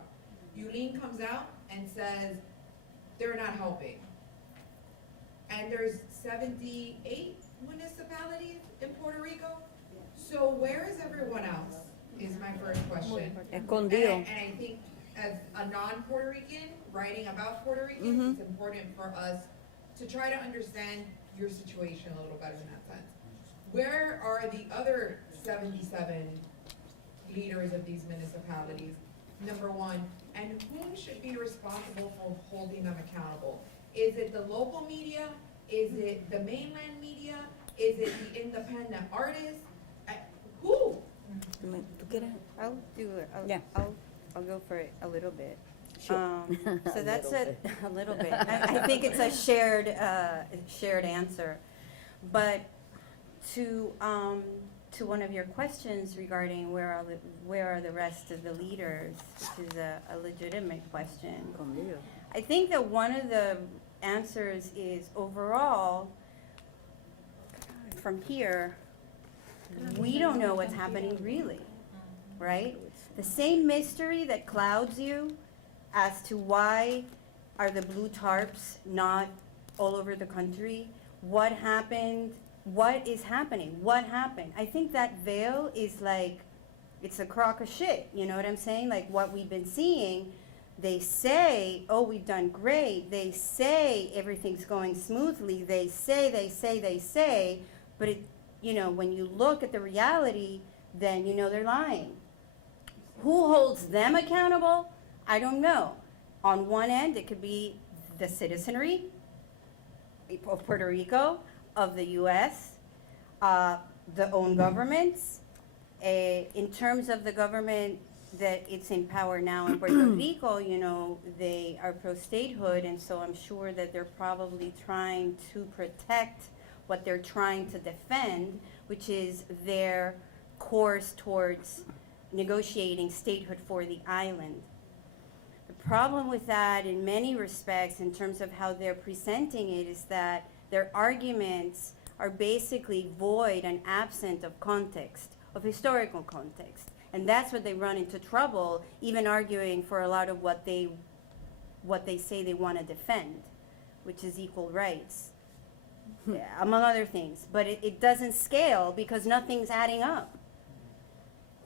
Yulín comes out and says, they're not helping. And there's 78 municipalities in Puerto Rico. So where is everyone else, is my first question. Escondido. And I think as a non-Puerto Rican, writing about Puerto Ricans, it's important for us to try to understand your situation a little better in that sense. Where are the other 77 leaders of these municipalities, number one, and whom should be responsible for holding them accountable? Is it the local media? Is it the mainland media? Is it the independent artists? Who? ¿Tú quieres? I'll do it. Yeah. I'll go for it a little bit. Sure. So A that's little a little bit. I think it's a shared answer. But to one of your questions regarding where are the rest of the leaders, which is a legitimate question. Escondido. I think that one of the answers is overall, from here, we don't know what's happening really, right? The same mystery that clouds you as to why are the blue tarps not all over the country, what happened, what is happening, what happened. I think that veil is like, it's a crock of shit, you know what I'm saying? Like what we've been seeing, they say, oh, we've done great. They say everything's going smoothly. They say, but it, you know, when you look at the reality, then you know they're lying. Who holds them accountable? I don't know. On one end, it could be the citizenry of Puerto Rico, of the U.S., the own governments. In terms of the government that it's in power now in Puerto Rico, you know, they are pro-statehood, and so I'm sure that they're probably trying to protect what they're trying to defend, which is their course towards negotiating statehood for the island. The problem with that in many respects in terms of how they're presenting it is that their arguments are basically void and absent of context, of historical context. And that's what they run into trouble, even arguing for a lot of what they say they want to defend, which is equal rights, among other things. But it doesn't scale because nothing's adding up.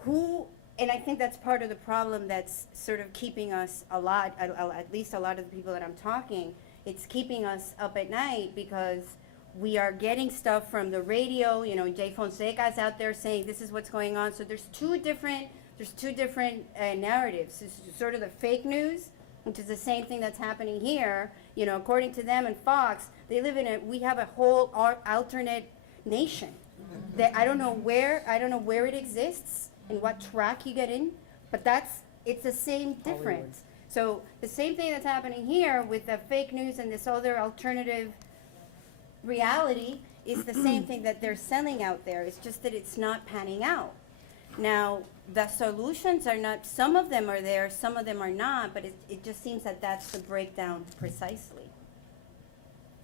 And I think that's part of the problem that's sort of keeping us at least a lot of the people that I'm talking, it's keeping us up at night because we are getting stuff from the radio, you know, Jay Fonseca's out there saying this is what's going on. So there's two different narratives. It's sort of the fake news, which is the same thing that's happening here. You know, according to them and Fox, we have a whole alternate nation that I don't know where it exists and what track you get in, but it's the same difference. So the same thing that's happening here with the fake news and this other alternative reality is the same thing that they're selling out there. It's just that it's not panning out. Now, the solutions are not, some of them are there, some of them are not, but it just seems that that's the breakdown precisely.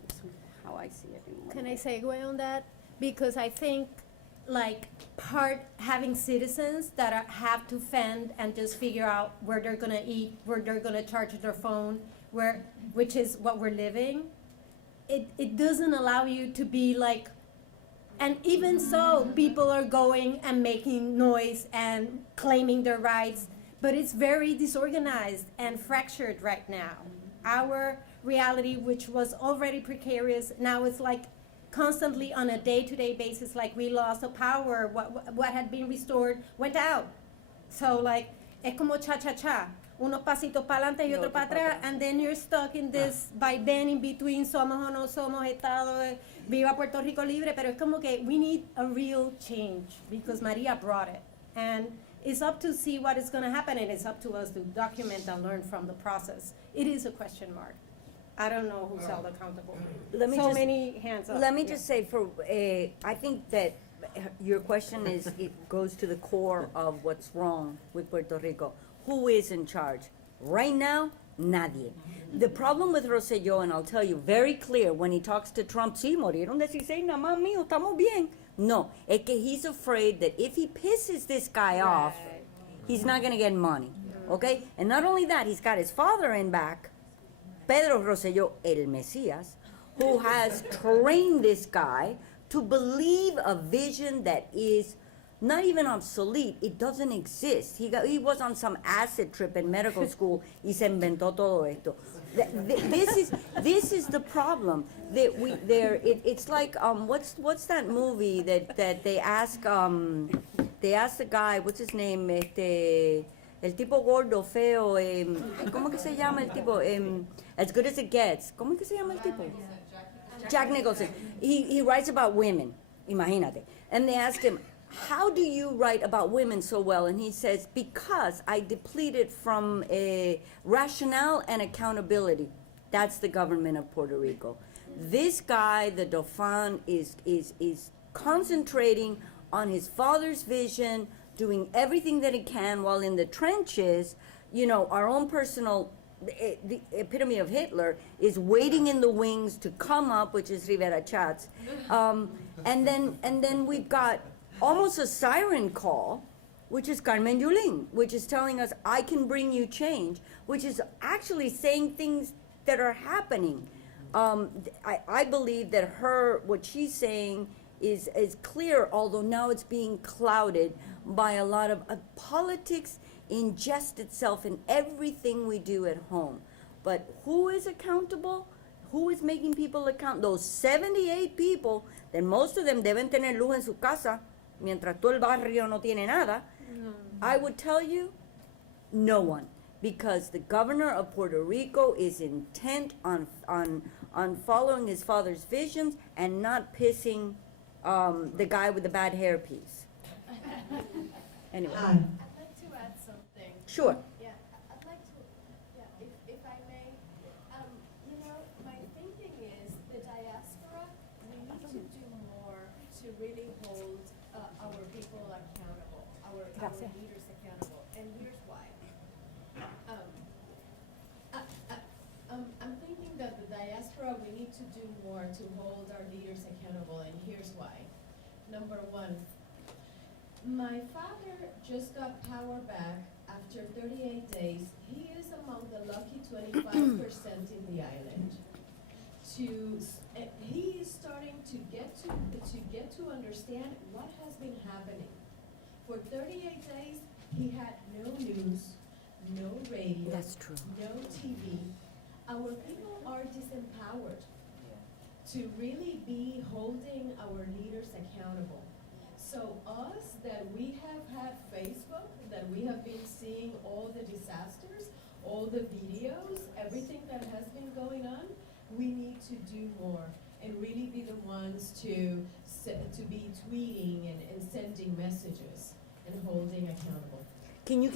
That's how I see it. Can I segue on that? Because I think, like, having citizens that have to fend and just figure out where they're gonna eat, where they're gonna charge their phone, which is what we're living, it doesn't allow you to be like, and even so, people are going and making noise and claiming their rights, but it's very disorganized and fractured right now. Our reality, which was already precarious, now it's like constantly on a day-to-day basis, like we lost the power, what had been restored went out. So like, es como cha-cha-cha. Unos pasitos para adelante y otro para atrás, and then you're stuck in this vaivén in between, somos o no somos, Estado, viva Puerto Rico libre, pero es como que we need a real change because Maria brought it. And it's up to see what is going to happen, and it's up to us to document and learn from the process. It is a question mark. I don't know who's held accountable. Many hands up. Let me just say, I think that your question it goes to the core of what's wrong with Puerto Rico. who is in charge? Right now, nadie. The problem with Rosselló, and I'll tell you very clear, when he talks to Trump, sí, murieron de 16, nada más mío, estamos bien. No, es que he's afraid that if he pisses this guy off, he's not gonna get money, okay? And not only that, he's got his father in back, Pedro Rosselló, el Mesías, who has trained this guy to believe a vision that is not even obsolete, it doesn't exist. He was on some acid trip in medical school y se inventó todo esto. This is the problem that it's like what's that movie that they ask the guy, what's his name, el tipo gordo feo, ¿cómo que se llama el tipo? As Good as It Gets. ¿Cómo que se llama el tipo? Jack Nicholson. He writes about women, imagínate. And they ask him, how do you write about women so well? And he says, because I depleted from a rationale and accountability. That's the government of Puerto Rico. This guy, the Dauphin, is concentrating on his father's vision, doing everything that he can, while in the trenches, you know, our own personal, the epitome of Hitler is waiting in the wings to come up, which is Rivera Chats. And then we've got almost a siren call, which is Carmen Yulín, which is telling us, I can bring you change, which is actually saying things that are happening. I believe that what she's saying is clear, although now it's being clouded by a lot of politics ingest itself in everything we do at home. But who is accountable? Who is making people account? Those 78 people, then most of them deben tener luz en su casa, mientras todo el barrio no tiene nada. I would tell you, no one. Because the governor of Puerto Rico is intent on following his father's visions and not pissing the guy with the bad hairpiece. Anyway. I'd like to add something. Sure. Yeah, I'd like to, if I may. You know, my thinking is the diaspora, we need to do more to really hold our people accountable, our leaders accountable, and here's why. I'm thinking that the diaspora, we need to do more to hold our leaders accountable, and here's why. Number one, my father just got power back after 38 days. He is among the lucky 25% in the island. He is starting to get to understand what has been happening. For 38 days, he had no news, no radio, That's true. no TV. Our people are disempowered to really be holding our leaders accountable. So us, that we have had Facebook, that we have been seeing all the disasters, all the videos, everything that has been going on, we need to do more and really be the ones to be tweeting and sending messages and holding accountable. Can you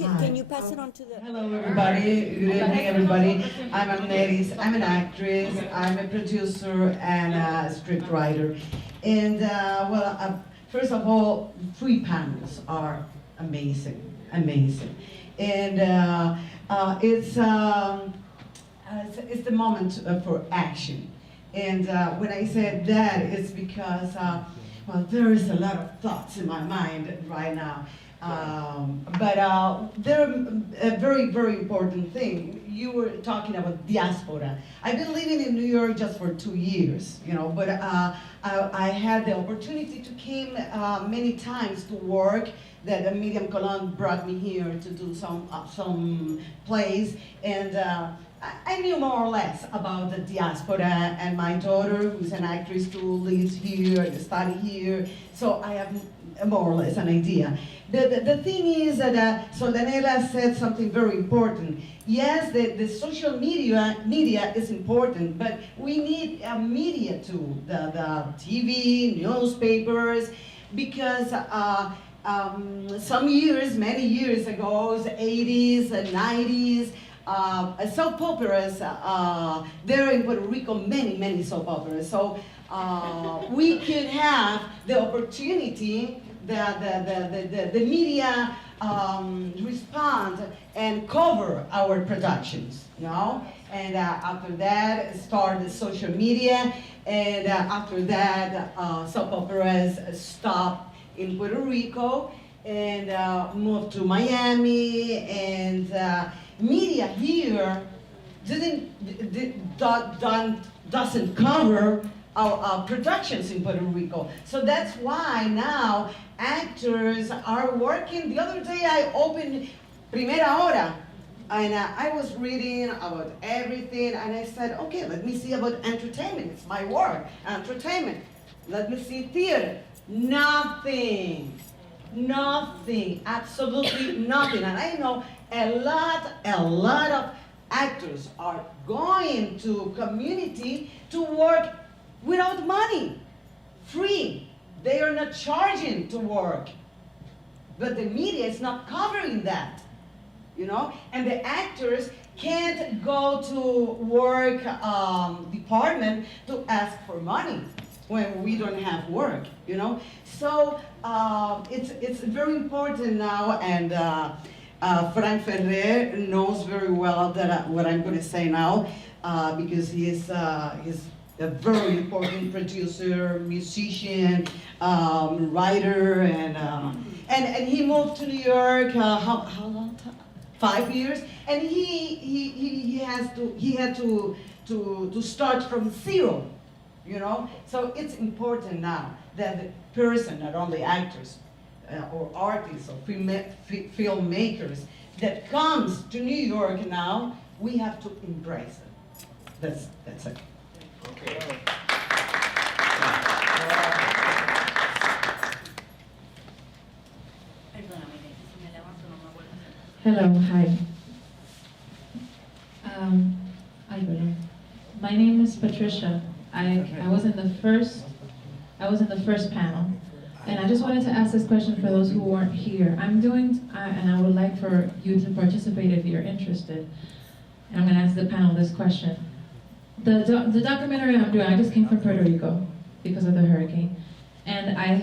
pass it on to the? Hello, everybody. Good evening, everybody. I'm Amneris. I'm an actress. I'm a producer and a script writer. And first of all, 3 panels are amazing, amazing. And it's the moment for action. And when I said that, it's because there is a lot of thoughts in my mind right now. But there a very, very important thing. You were talking about diaspora. I've been living in New York just for 2 years, you know, but I had the opportunity to come many times to work. That Miriam Colon brought me here to do some plays, and I knew more or less about the diaspora, and my daughter, who's an actress too, lives here and studies here, so I have more or less an idea. The thing is that Soldanela said something very important. Yes, the social media is important, but we need media too, the TV, newspapers, because some years, many years ago, the 80s and 90s, soap operas, there in Puerto Rico, many soap operas. So we could have the opportunity that the media respond and cover our productions, you know? And after that, start the social media, and after that, soap operas stopped in Puerto Rico, and moved to Miami, and media here doesn't cover our productions in Puerto Rico. So that's why now actors are working. The other day I opened Primera Hora, and I was reading about everything, and I said, okay, let me see about entertainment. It's my work, entertainment. Let me see theater. Nothing, absolutely nothing. And I know a lot of actors are going to community to work without money, free. They are not charging to work. But the media is not covering that, you know? And the actors can't go to work department to ask for money when we don't have work, you know? So it's very important now, and Frank Ferrer knows very well that what I'm gonna say now, because he's a very important producer, musician, writer, and he moved to New York. How long time? 5 years, and he had to start from zero, you know. So it's important now that the person, not only actors or artists or filmmakers, that comes to New York now, we have to embrace it. That's it. Okay. Hello, hi. My name is Patricia. I was in the first panel, and I just wanted to ask this question for those who weren't here. And I would like for you to participate if you're interested. And I'm going to ask the panel this question. The documentary I'm doing, I just came from Puerto Rico because of the hurricane, and I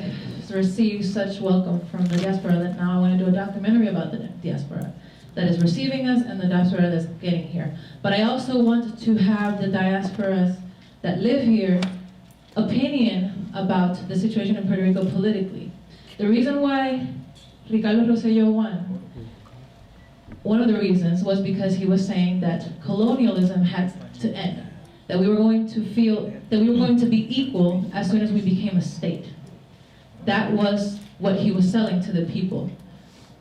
received such welcome from the diaspora that now I want to do a documentary about the diaspora that is receiving us and the diaspora that's getting here. But I also wanted to have the diasporas that live here opinion about the situation in Puerto Rico politically. The reason why Ricardo Rosselló won, one of the reasons was because he was saying that colonialism had to end, that we were going to feel, that we were going to be equal as soon as we became a state. That was what he was selling to the people.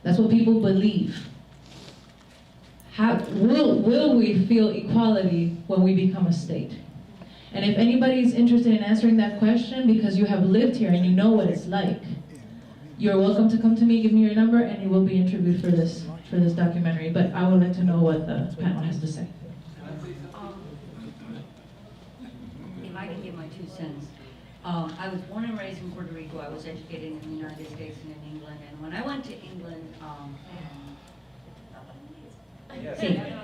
That's what people believe. Will we feel equality when we become a state? And if anybody's interested in answering that question because you have lived here and you know what it's like, you're welcome to come to me, give me your number, and you will be interviewed for this documentary. But I would like to know what the panel has to say. If I can give my 2 cents. I was born and raised in Puerto Rico. I was educated in the United States and in England. And when I went to England,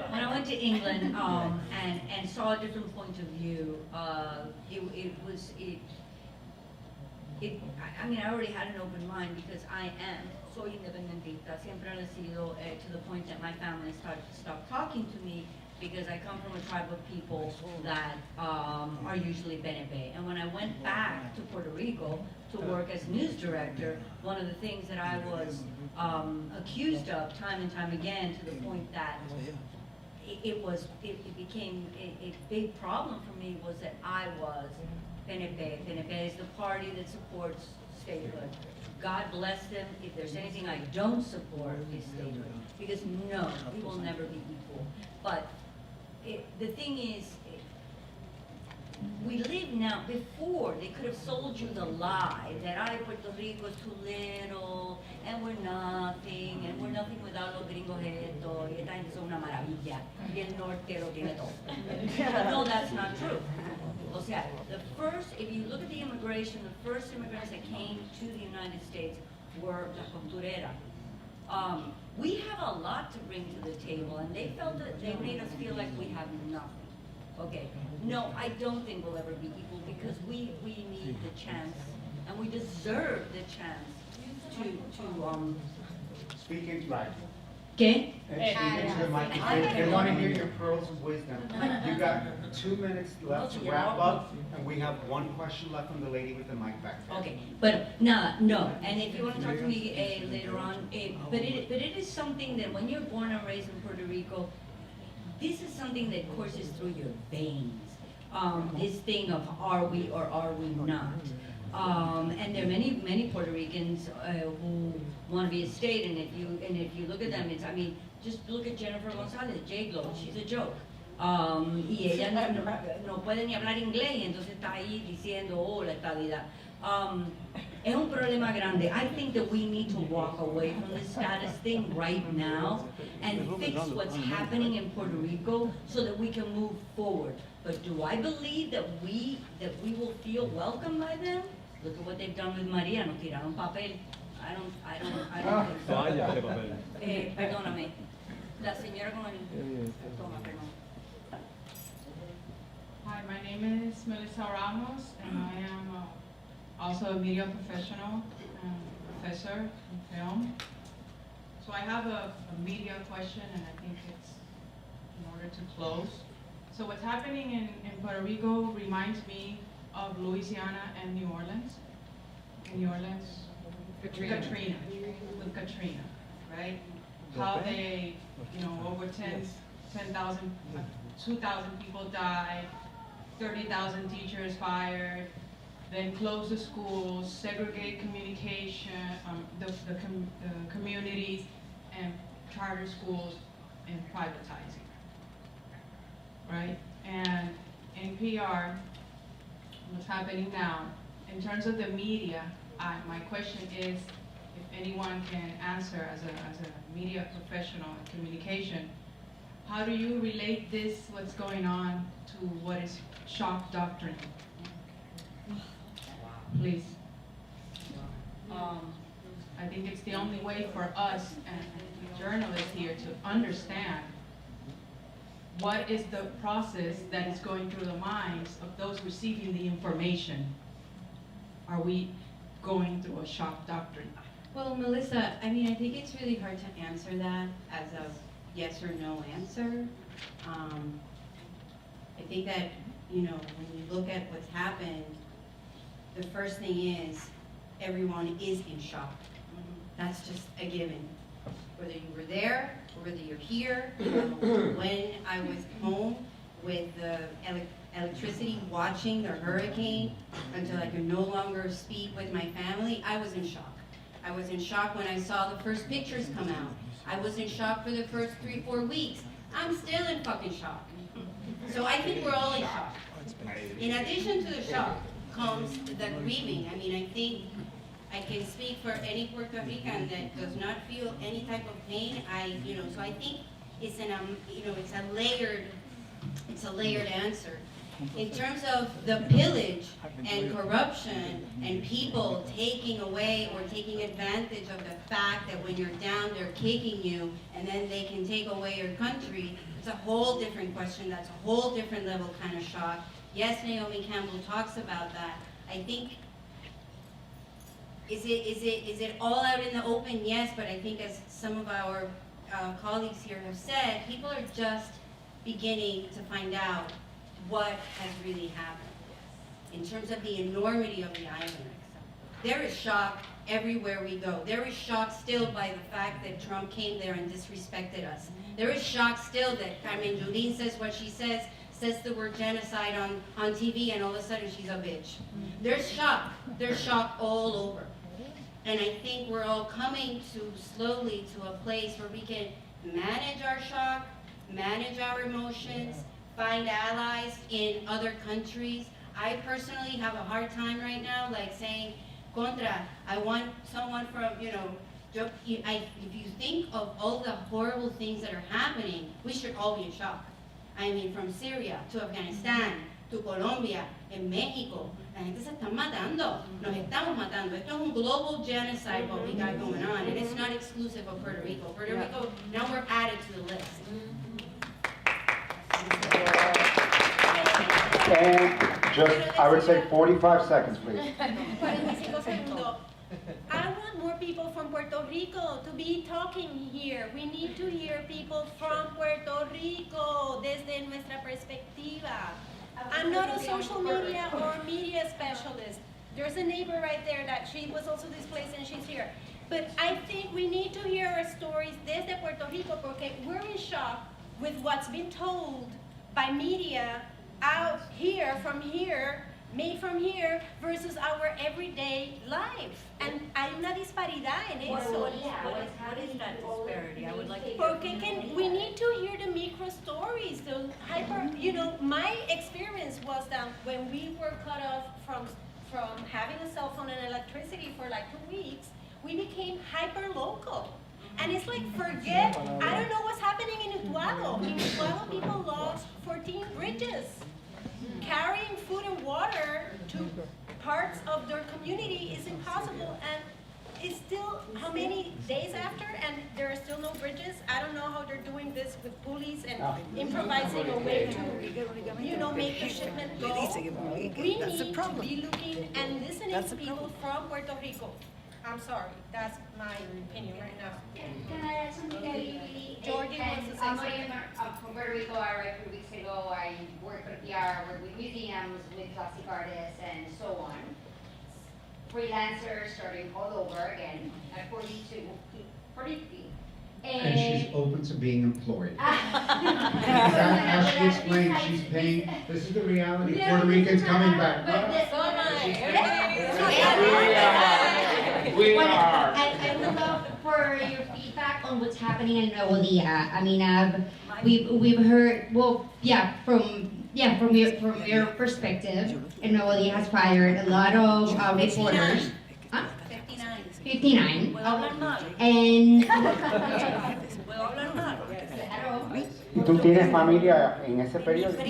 when I went to England and saw a different point of view, I mean, I already had an open mind because soy independentista, siempre he sido, to the point that my family stopped talking to me because I come from a tribe of people that are usually Benepe. And when I went back to Puerto Rico to work as news director, one of the things that I was accused of time and time again, to the point that it became a big problem for me, was that I was Benepe. Benepe is the party that supports statehood. God bless them. If there's anything I don't support, is statehood. Because no, we will never be equal. But the thing is, we live now, before they could have sold you the lie that Puerto Rico is too little, and we're nothing without los gringos esto, y esta gente son una maravilla, y el norte lo tiene todo. But no, that's not true. O sea, if you look at the immigration, the first immigrants that came to the United States were la costurera. We have a lot to bring to the table, and they felt that they made us feel like we have nothing. Okay, no, I don't think we'll ever be equal, because we need the chance, and we deserve the chance to Speak in black. ¿Qué? Into the mic. They want to hear your pearls of wisdom. You got 2 minutes left to wrap up, and we have one question left from the lady with the mic back there. Okay, but no, and if you want to talk to me later on, but it is something that when you're born and raised in Puerto Rico, this is something that courses through your veins. This thing of are we or are we not? And there are many Puerto Ricans who want to be a state, and if you look at them, it's, I mean, just look at Jennifer González, J-Lo, she's a joke. Y ella no puede ni hablar inglés, y entonces está ahí diciendo, oh, la estadidad. Es un problema grande. I think that we need to walk away from the status thing right now and fix what's happening in Puerto Rico so that we can move forward. But do I believe that we will feel welcome by them? Look at what they've done with María, nos tiraron papel. I don't think so. Perdóname. La señora con el... Toma, perdón. Hi, my name is Melissa Ramos, and I am also a media professional and professor in film. So I have a media question, and I think it's in order to close. So what's happening in Puerto Rico reminds me of Louisiana and New Orleans. In New Orleans, Katrina, right? How they, over 10,000, 2,000 people died, 30,000 teachers fired, then close the schools, segregate communication, the communities, and charter schools, and privatizing, right? And NPR, what's happening now, in terms of the media, my question is, if anyone can answer as a media professional in communication, how do you relate this, what's going on, to what is shock doctrine? Please. I think it's the only way for us and journalists here to understand what is the process that is going through the minds of those receiving the information. Are we going through a shock doctrine? Well, Melissa, I mean, I think it's really hard to answer that as a yes or no answer. I think that, when you look at what's happened, the first thing is everyone is in shock. That's just a given. Whether you were there, or whether you're here, when I was home with the electricity watching the hurricane until I could no longer speak with my family, I was in shock. I was in shock when I saw the first pictures come out. I was in shock for the first 3-4 weeks. I'm still in fucking shock. So I think we're all in shock. In addition to the shock comes the grieving. I mean, I think I can speak for any Puerto Rican that does not feel any type of pain. So I think it's a layered answer. In terms of the pillage and corruption and people taking away or taking advantage of the fact that when you're down, they're kicking you and then they can take away your country, it's a whole different question. That's a whole different level kind of shock. Yes, Naomi Campbell talks about that. I think, is it all out in the open? Yes, but I think as some of our colleagues here have said, people are just beginning to find out what has really happened in terms of the enormity of the island. There is shock everywhere we go. There is shock still by the fact that Trump came there and disrespected us. There is shock still that Carmen Yulín says what she says the word genocide on TV, and all of a sudden she's a bitch. There's shock all over. And I think we're all coming slowly to a place where we can manage our shock, manage our emotions, find allies in other countries. I personally have a hard time right now, like saying, Contra, I want someone from, if you think of all the horrible things that are happening, we should all be in shock. I mean, from Syria to Afghanistan to Colombia, en Mexico, la gente se está matando. Nos estamos matando. Esto es un global genocide what we got going on, and it's not exclusive of Puerto Rico. Puerto Rico, now we're added to the list. And just, I would say 45 seconds, please. 45 segundos. I want more people people from Puerto Rico to be talking here. We need to hear people from Puerto Rico desde nuestra perspectiva. I'm not a social media or media specialist. There's a neighbor right there that she was also displaced and she's here. But I think we need to hear our stories desde Puerto Rico porque we're in shock with what's been told by media out here, from here, made from here, versus our everyday life. And hay una disparidad en eso. What is that disparity? I would like to hear. Porque we need to hear the micro stories, the hyper, you know, my experience was that when we were cut off from having a cell phone and electricity for like 2 weeks, we became hyper local. And it's like, forget, I don't know what's happening in Utuado. In Utuado, people lost 14 bridges. Carrying food and water to parts of their community is impossible, and it's still how many days after, and there are still no bridges. I don't know how they're doing this with pulleys and improvising a way to, you know, make the shipment go. We need to be looking and listening to people from Puerto Rico. I'm sorry, that's my opinion right now. Can I add something really? Georgie wants to say something. I'm from Puerto Rico. I arrived 3 weeks ago. I work for PR, work with museums, with plastic artists, and so on. Freelancers starting all over again at 42, 43. And she's open to being employed. As she explained, she's paying, this is the reality, Puerto Ricans coming back. We are. I would love for your feedback on what's happening in Nuevo Dia. I mean, we've heard, well, yeah, from your perspective, and Nuevo Dia has fired a lot of reporters. 59. And ¿Y tú tienes familia en ese periodo? O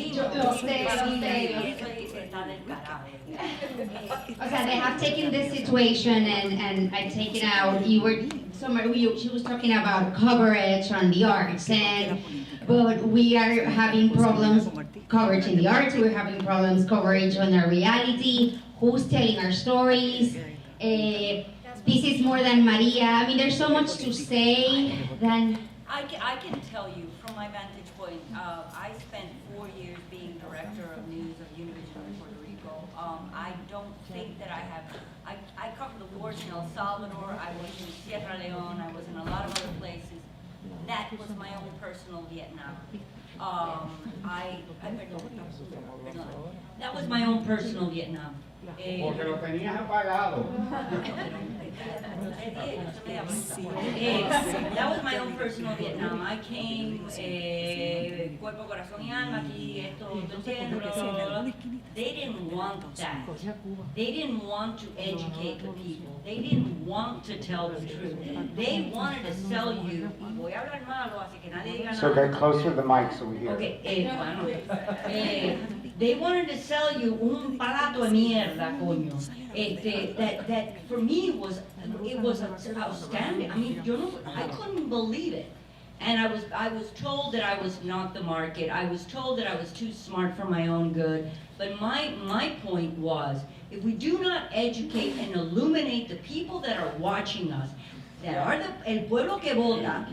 sea, they have taken this situation and I taken out. She was talking about coverage on the arts, but we are having problems coverage in the arts. We're having problems coverage on our reality. Who's telling our stories? This is more than Maria. I mean, there's so much to say. I can tell you from my vantage point, I spent 4 years being director of news of Univision Puerto Rico. I don't think that I covered the wars in El Salvador, I was in Sierra Leone, I was in a lot of other places. That was my own personal Vietnam. That was my own personal Vietnam. Porque lo tenías apagado. That was my own personal Vietnam. I came, cuerpo, corazón y alma, aquí, esto, they didn't want that. They didn't want to educate the people. They didn't want to tell the truth. They wanted to sell you. Voy a hablar malo, así que nadie diga nada. So get closer to the mic so we hear. Okay, they wanted to sell you un palato de mierda, coño. That for me was outstanding. I mean, I couldn't believe it. And I was told that I was not the market. I was told that I was too smart for my own good. But my point was, if we do not educate and illuminate the people that are watching us, that are el pueblo que vota.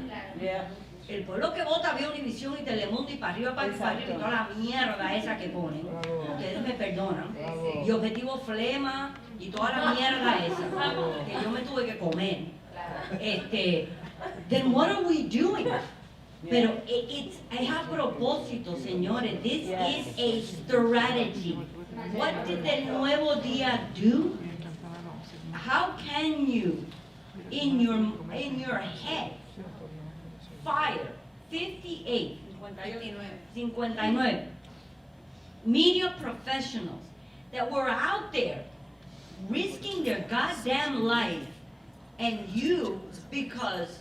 El pueblo que vota ve Univision y Telemundo y para arriba, para arriba, y toda la mierda esa que ponen. Ustedes me perdonan. Y Objetivo Flema y toda la mierda esa que yo me tuve que comer. Then what are we doing? Pero es a propósito, señores. This is a strategy. What did the Nuevo Dia do? How can you, in your head, fire 59 media professionals that were out there risking their goddamn life, and you, because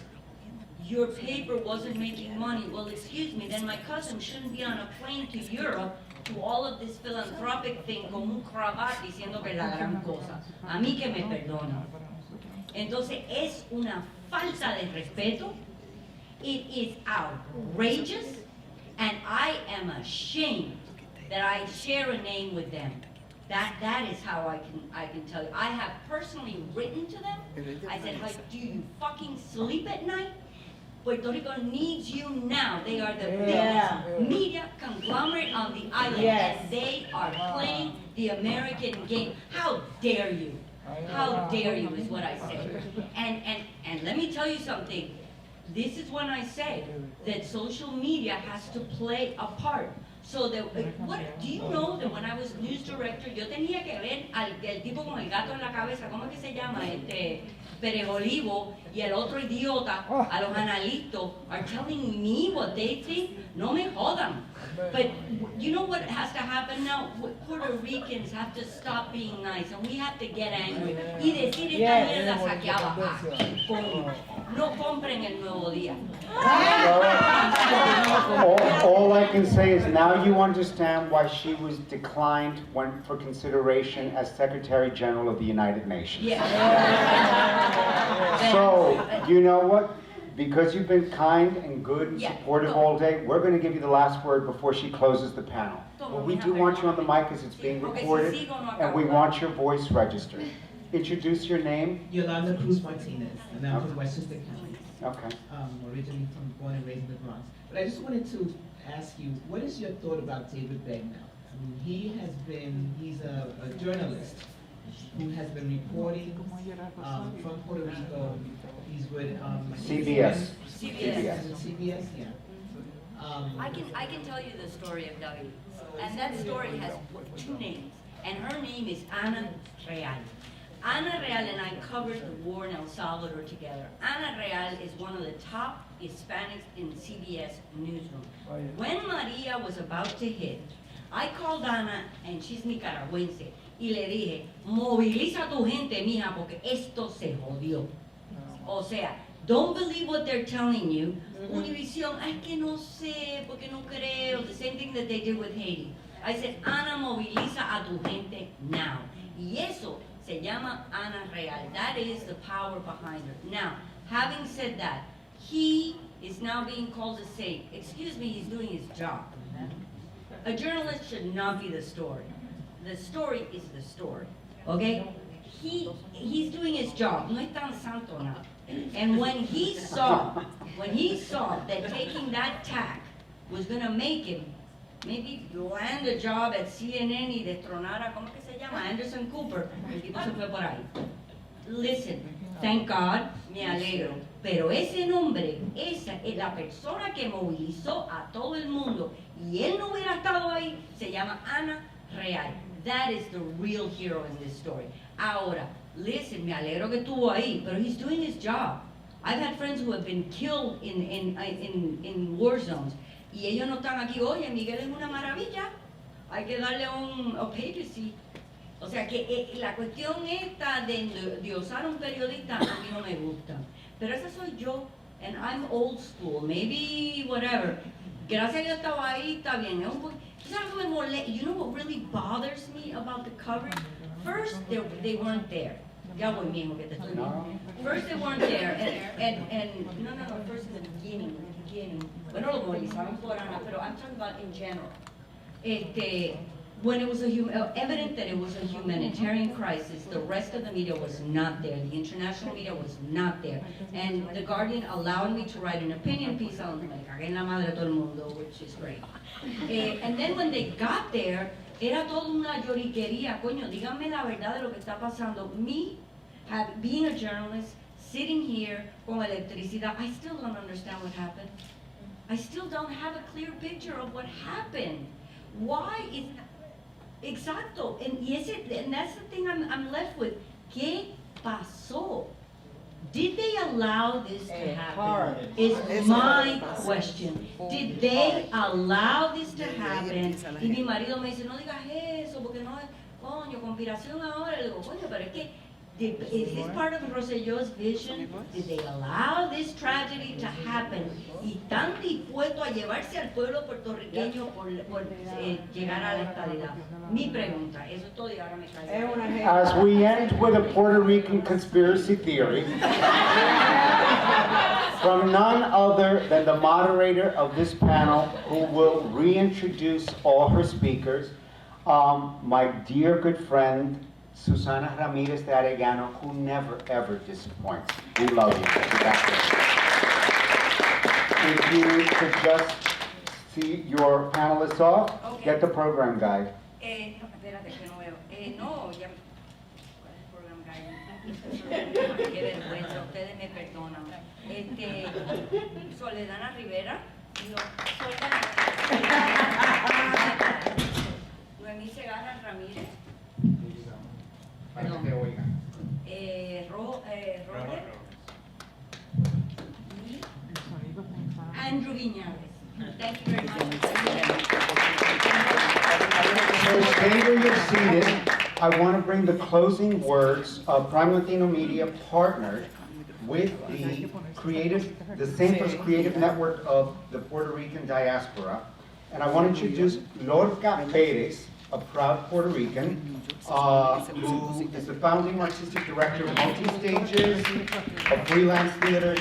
your paper wasn't making money, well, excuse me, then my cousin shouldn't be on a plane to Europe to all of this philanthropic thing con un cravat diciendo que es la gran cosa. A mí que me perdonan. Entonces es una falta de respeto. It is outrageous, and I am ashamed that I share a name with them. That is how I can tell you. I have personally written to them. I said, like, do you fucking sleep at night? Puerto Rico needs you now. They are the biggest media conglomerate on the island, and they are playing the American game. How dare you? How dare you is what I say. And let me tell you something. This is when I say that social media has to play a part. So that, what, do you know that when I was news director, yo tenía que ver al tipo con el gato en la cabeza, ¿cómo es que se llama? Pérez Olivo y el otro idiota, a los analistas, are telling me what they think? No me jodan. But you know what has to happen now? Puerto Ricans have to stop being nice, and we have to get angry. Y decir esta mierda saqueaba. No compren el Nuevo Día. All I can say is now you understand why she was declined for consideration as Secretary General of the United Nations. So, you know what? Because you've been kind and good and supportive all day, we're going to give you the last word before she closes the panel. But we do want you on the mic because it's being recorded, and we want your voice registered. Introduce your name. Yolanda Cruz Martinez, and I'm from Westchester County. Okay. Originally born and raised in the Bronx. But I just wanted to ask you, what is your thought about David Bagnell? I mean, he's a journalist who has been reporting from Puerto Rico. He's with CBS. CBS, yeah. I can tell you the story of David, and that story has two names, and her name is Ana Real. Ana Real and I covered the war in El Salvador together. Ana Real is one of the top Hispanics in CBS newsroom. When Maria was about to hit, I called Ana, and she's nicaragüense, y le dije, moviliza tu gente, mija, porque esto se jodió. O sea, don't believe what they're telling you. Univision, es que no sé, porque no creo. The same thing that they did with Haiti. I said, Ana, moviliza a tu gente now. Y eso se llama Ana Real. That is the power behind her. Now, having said that, he is now being called to say, excuse me, he's doing his job. A journalist should not be the story. The story is the story, okay? He's doing his job. No es tan santo now. And when he saw that taking that tack was gonna make him maybe land a job at CNN y destronar a, ¿cómo que se llama? Anderson Cooper, el tipo se fue por ahí. Listen, thank God, me alegro. Pero ese nombre, esa es la persona que movilizó a todo el mundo y él no hubiera estado ahí, se llama Ana Real. That is the real hero in this story. Ahora, listen, me alegro que estuvo ahí, but he's doing his job. I've had friends who have been killed in war zones. Y ellos no están aquí, oye, Miguel es una maravilla, hay que darle un papacy. O sea que la cuestión esta de usar un periodista a mí no me gusta. Pero esa soy yo, and I'm old school, maybe whatever. Gracias a Dios estaba ahí, está bien. You know what really bothers me about the coverage? First, they weren't there. Ya voy mismo que te estoy viendo. First they weren't there, and no, first in the beginning. Bueno, lo movilizaron por Ana, pero I'm talking about in general. When it was evident that it was a humanitarian crisis, the rest of the media was not there. The international media was not there. And The Guardian allowed me to write an opinion piece on me cagué en la madre a todo el mundo, which is great. And then when they got there, era toda una lloriquería. Coño, díganme la verdad de lo que está pasando. Me, being a journalist, sitting here con electricidad, I still don't understand what happened. I still don't have a clear picture of what happened. Why is exacto? And that's the thing I'm left with. ¿Qué pasó? Did they allow this to happen? Is my question. Did they allow this to happen? Y mi marido me dice, no digas eso, porque no es, coño, conspiración ahora. Le digo, coño, pero es que, is this part of Rosselló's vision? Did they allow this tragedy to happen? Y están dispuestos a llevarse al pueblo puertorriqueño por llegar a la estabilidad. Mi pregunta, eso es todo y ahora me callo. As we end with a Puerto Rican conspiracy theory from none other than the moderator of this panel, who will reintroduce all her speakers, My dear good friend, Susanne Ramirez de Arellano, who never ever disappoints. We love you. If you could just see your panelists off, get the program guide. No, espérate que no veo. No, ya. ¿Cuál es el program guide? Qué vergüenza, ustedes me perdonan. Soldanela Rivera. No, Noemí Segarra Ramírez. Para que te oigan. Rojo Robles. Andrew Viñales. Thank you very much. So stay where you're seated. I want to bring the closing words of Prime Latino Media partnered with the Centro's creative network of the Puerto Rican diaspora. And I want to introduce Lorca Perez, a proud Puerto Rican, who is the founding artistic director of Multi-Stages, of freelance theater,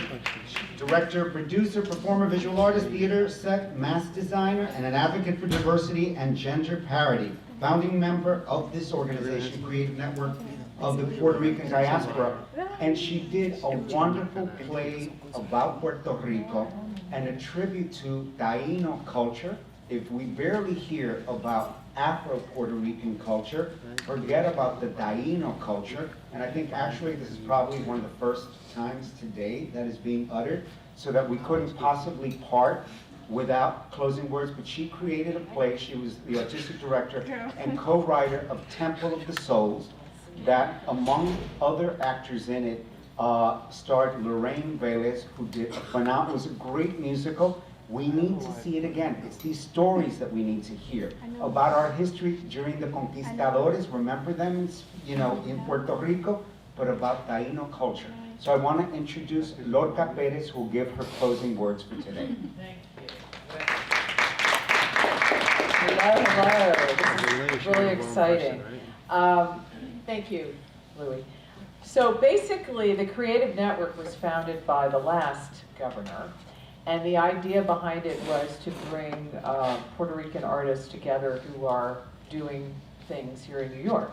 director, producer, performer, visual artist, theater, set, mass designer, and an advocate for diversity and gender parity. Founding member of this organization, Creative Network of the Puerto Rican Diaspora. And she did a wonderful play about Puerto Rico and a tribute to Taino culture. If we barely hear about Afro-Puerto Rican culture, forget about the Taino culture. And I think actually this is probably one of the first times today that is being uttered, so that we couldn't possibly part without closing words. But she created a play. She was the artistic director and co-writer of Temple of the Souls, that among other actors in it starred Lorraine Velez, who did a phenomenal, it was a great musical. We need to see it again. It's these stories that we need to hear about our history during the conquistadores. Remember them, in Puerto Rico, but about Taino culture. So I want to introduce Lorca Perez, who will give her closing words for today. Hello. This is really exciting. Thank you, Louis. So basically, the Creative Network was founded by the last governor, and the idea behind it was to bring Puerto Rican artists together who are doing things here in New York.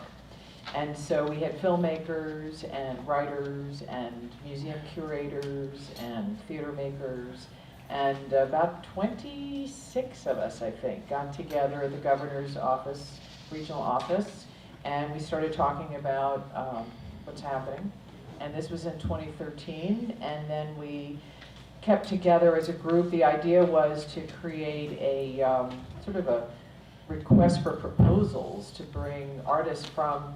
And so we had filmmakers and writers and museum curators and theater makers, and about 26 of us, I think, got together at the governor's office, regional office, and we started talking about what's happening. And this was in 2013, and then we kept together as a group. The idea was to create a sort of a request for proposals to bring artists from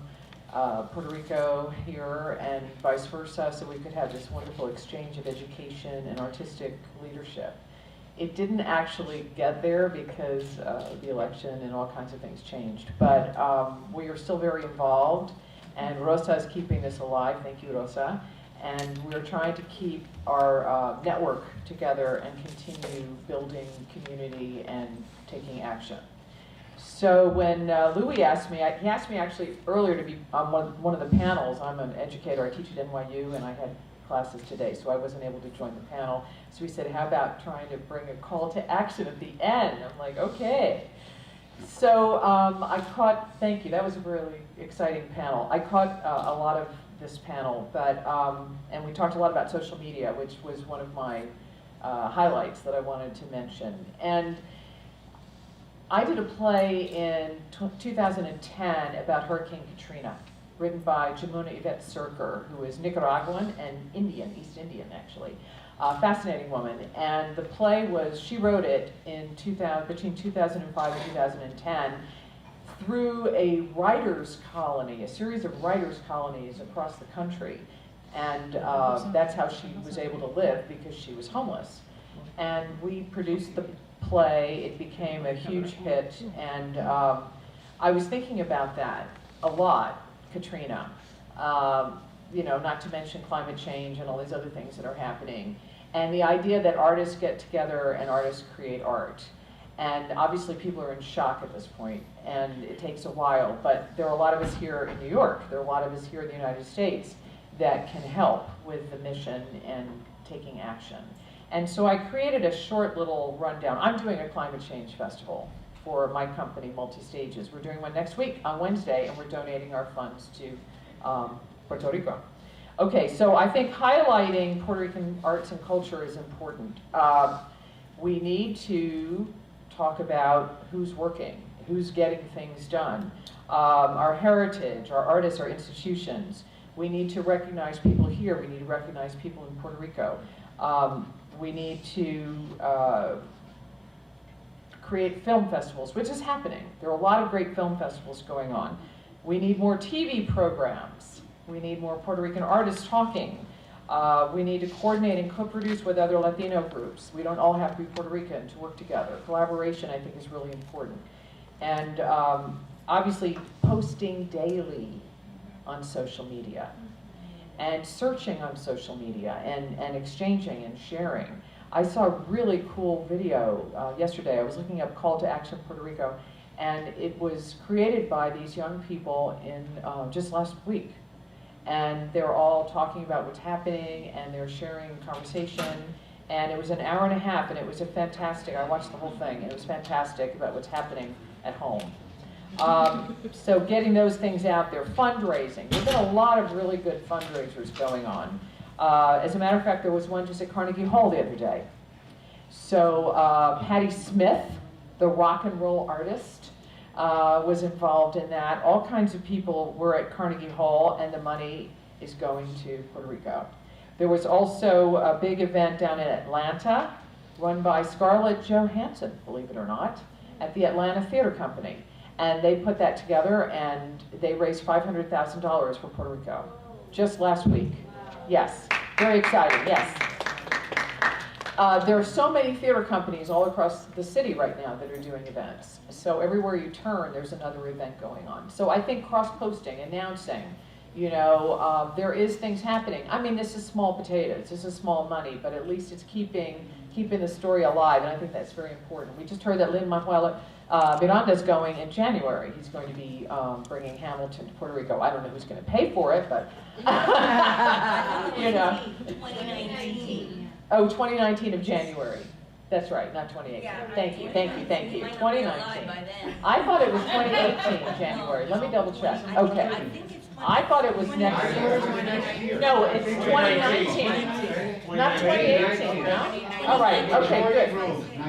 Puerto Rico here and vice versa, so we could have this wonderful exchange of education and artistic leadership. It didn't actually get there because the election and all kinds of things changed, but we are still very involved, and Rosa is keeping this alive. Thank you, Rosa. And we're trying to keep our network together and continue building community and taking action. So when Louis asked me, he asked me actually earlier to be on one of the panels. I'm an educator, I teach at NYU, and I had classes today, so I wasn't able to join the panel. So he said, how about trying to bring a call to action at the end? I'm like, okay. So I caught, thank you, that was a really exciting panel. I caught a lot of this panel, but, and we talked a lot about social media, which was one of my highlights that I wanted to mention. And I did a play in 2010 about Hurricane Katrina, written by Jamuna Yvette Serker, who is Nicaraguan and Indian, East Indian actually. Fascinating woman. And the play was, she wrote it in between 2005 and 2010 through a writers' colony, a series of writers' colonies across the country. And that's how she was able to live, because she was homeless. And we produced the play. It became a huge hit, and I was thinking about that a lot, Katrina. Not to mention climate change and all these other things that are happening. And the idea that artists get together and artists create art. And obviously people are in shock at this point, and it takes a while, but there are a lot of us here in New York, there are a lot of us here in the United States that can help with the mission and taking action. And so I created a short little rundown. I'm doing a climate change festival for my company, Multi-Stages. We're doing one next week on Wednesday, and we're donating our funds to Puerto Rico. Okay, so I think highlighting Puerto Rican arts and culture is important. We need to talk about who's working, who's getting things done, our heritage, our artists, our institutions. We need to recognize people here. We need to recognize people in Puerto Rico. We need to create film festivals, which is happening. There are a lot of great film festivals going on. We need more TV programs. We need more Puerto Rican artists talking. We need to coordinate and co-produce with other Latino groups. We don't all have to be Puerto Rican to work together. Collaboration, I think, is really important. And obviously, posting daily on social media and searching on social media and exchanging and sharing. I saw a really cool video yesterday. I was looking up Call to Action Puerto Rico, and it was created by these young people in just last week. And they're all talking about what's happening, and they're sharing conversation. And it was an hour and a half, and it was a fantastic, I watched the whole thing, and it was fantastic about what's happening at home. So getting those things out there, fundraising. There's been a lot of really good fundraisers going on. As a matter of fact, there was one just at Carnegie Hall the other day. So Patti Smith, the rock and roll artist, was involved in that. All kinds of people were at Carnegie Hall, and the money is going to Puerto Rico. There was also a big event down in Atlanta, run by Scarlett Johansson, believe it or not, at the Atlanta Theater Company. And they put that together, and they raised $500,000 for Puerto Rico just last week. Yes, very exciting, yes. There are so many theater companies all across the city right now that are doing events. So everywhere you turn, there's another event going on. So I think cross-posting, announcing, you know, there is things happening. I mean, this is small potatoes, this is small money, but at least it's keeping the story alive, and I think that's very important. We just heard that Lin-Manuel Miranda's going in January. He's going to be bringing Hamilton to Puerto Rico. I don't know who's going to pay for it, but, you know. 2019. Oh, 2019 of January. That's right, not 2018. Yeah, right. Thank you, thank you, thank you. You might not be 2019. alive by then. I thought it was 2018 January. Let me double check. Okay. I thought it was next year. No, it's 2019. Not 2018, no? All right, okay, good.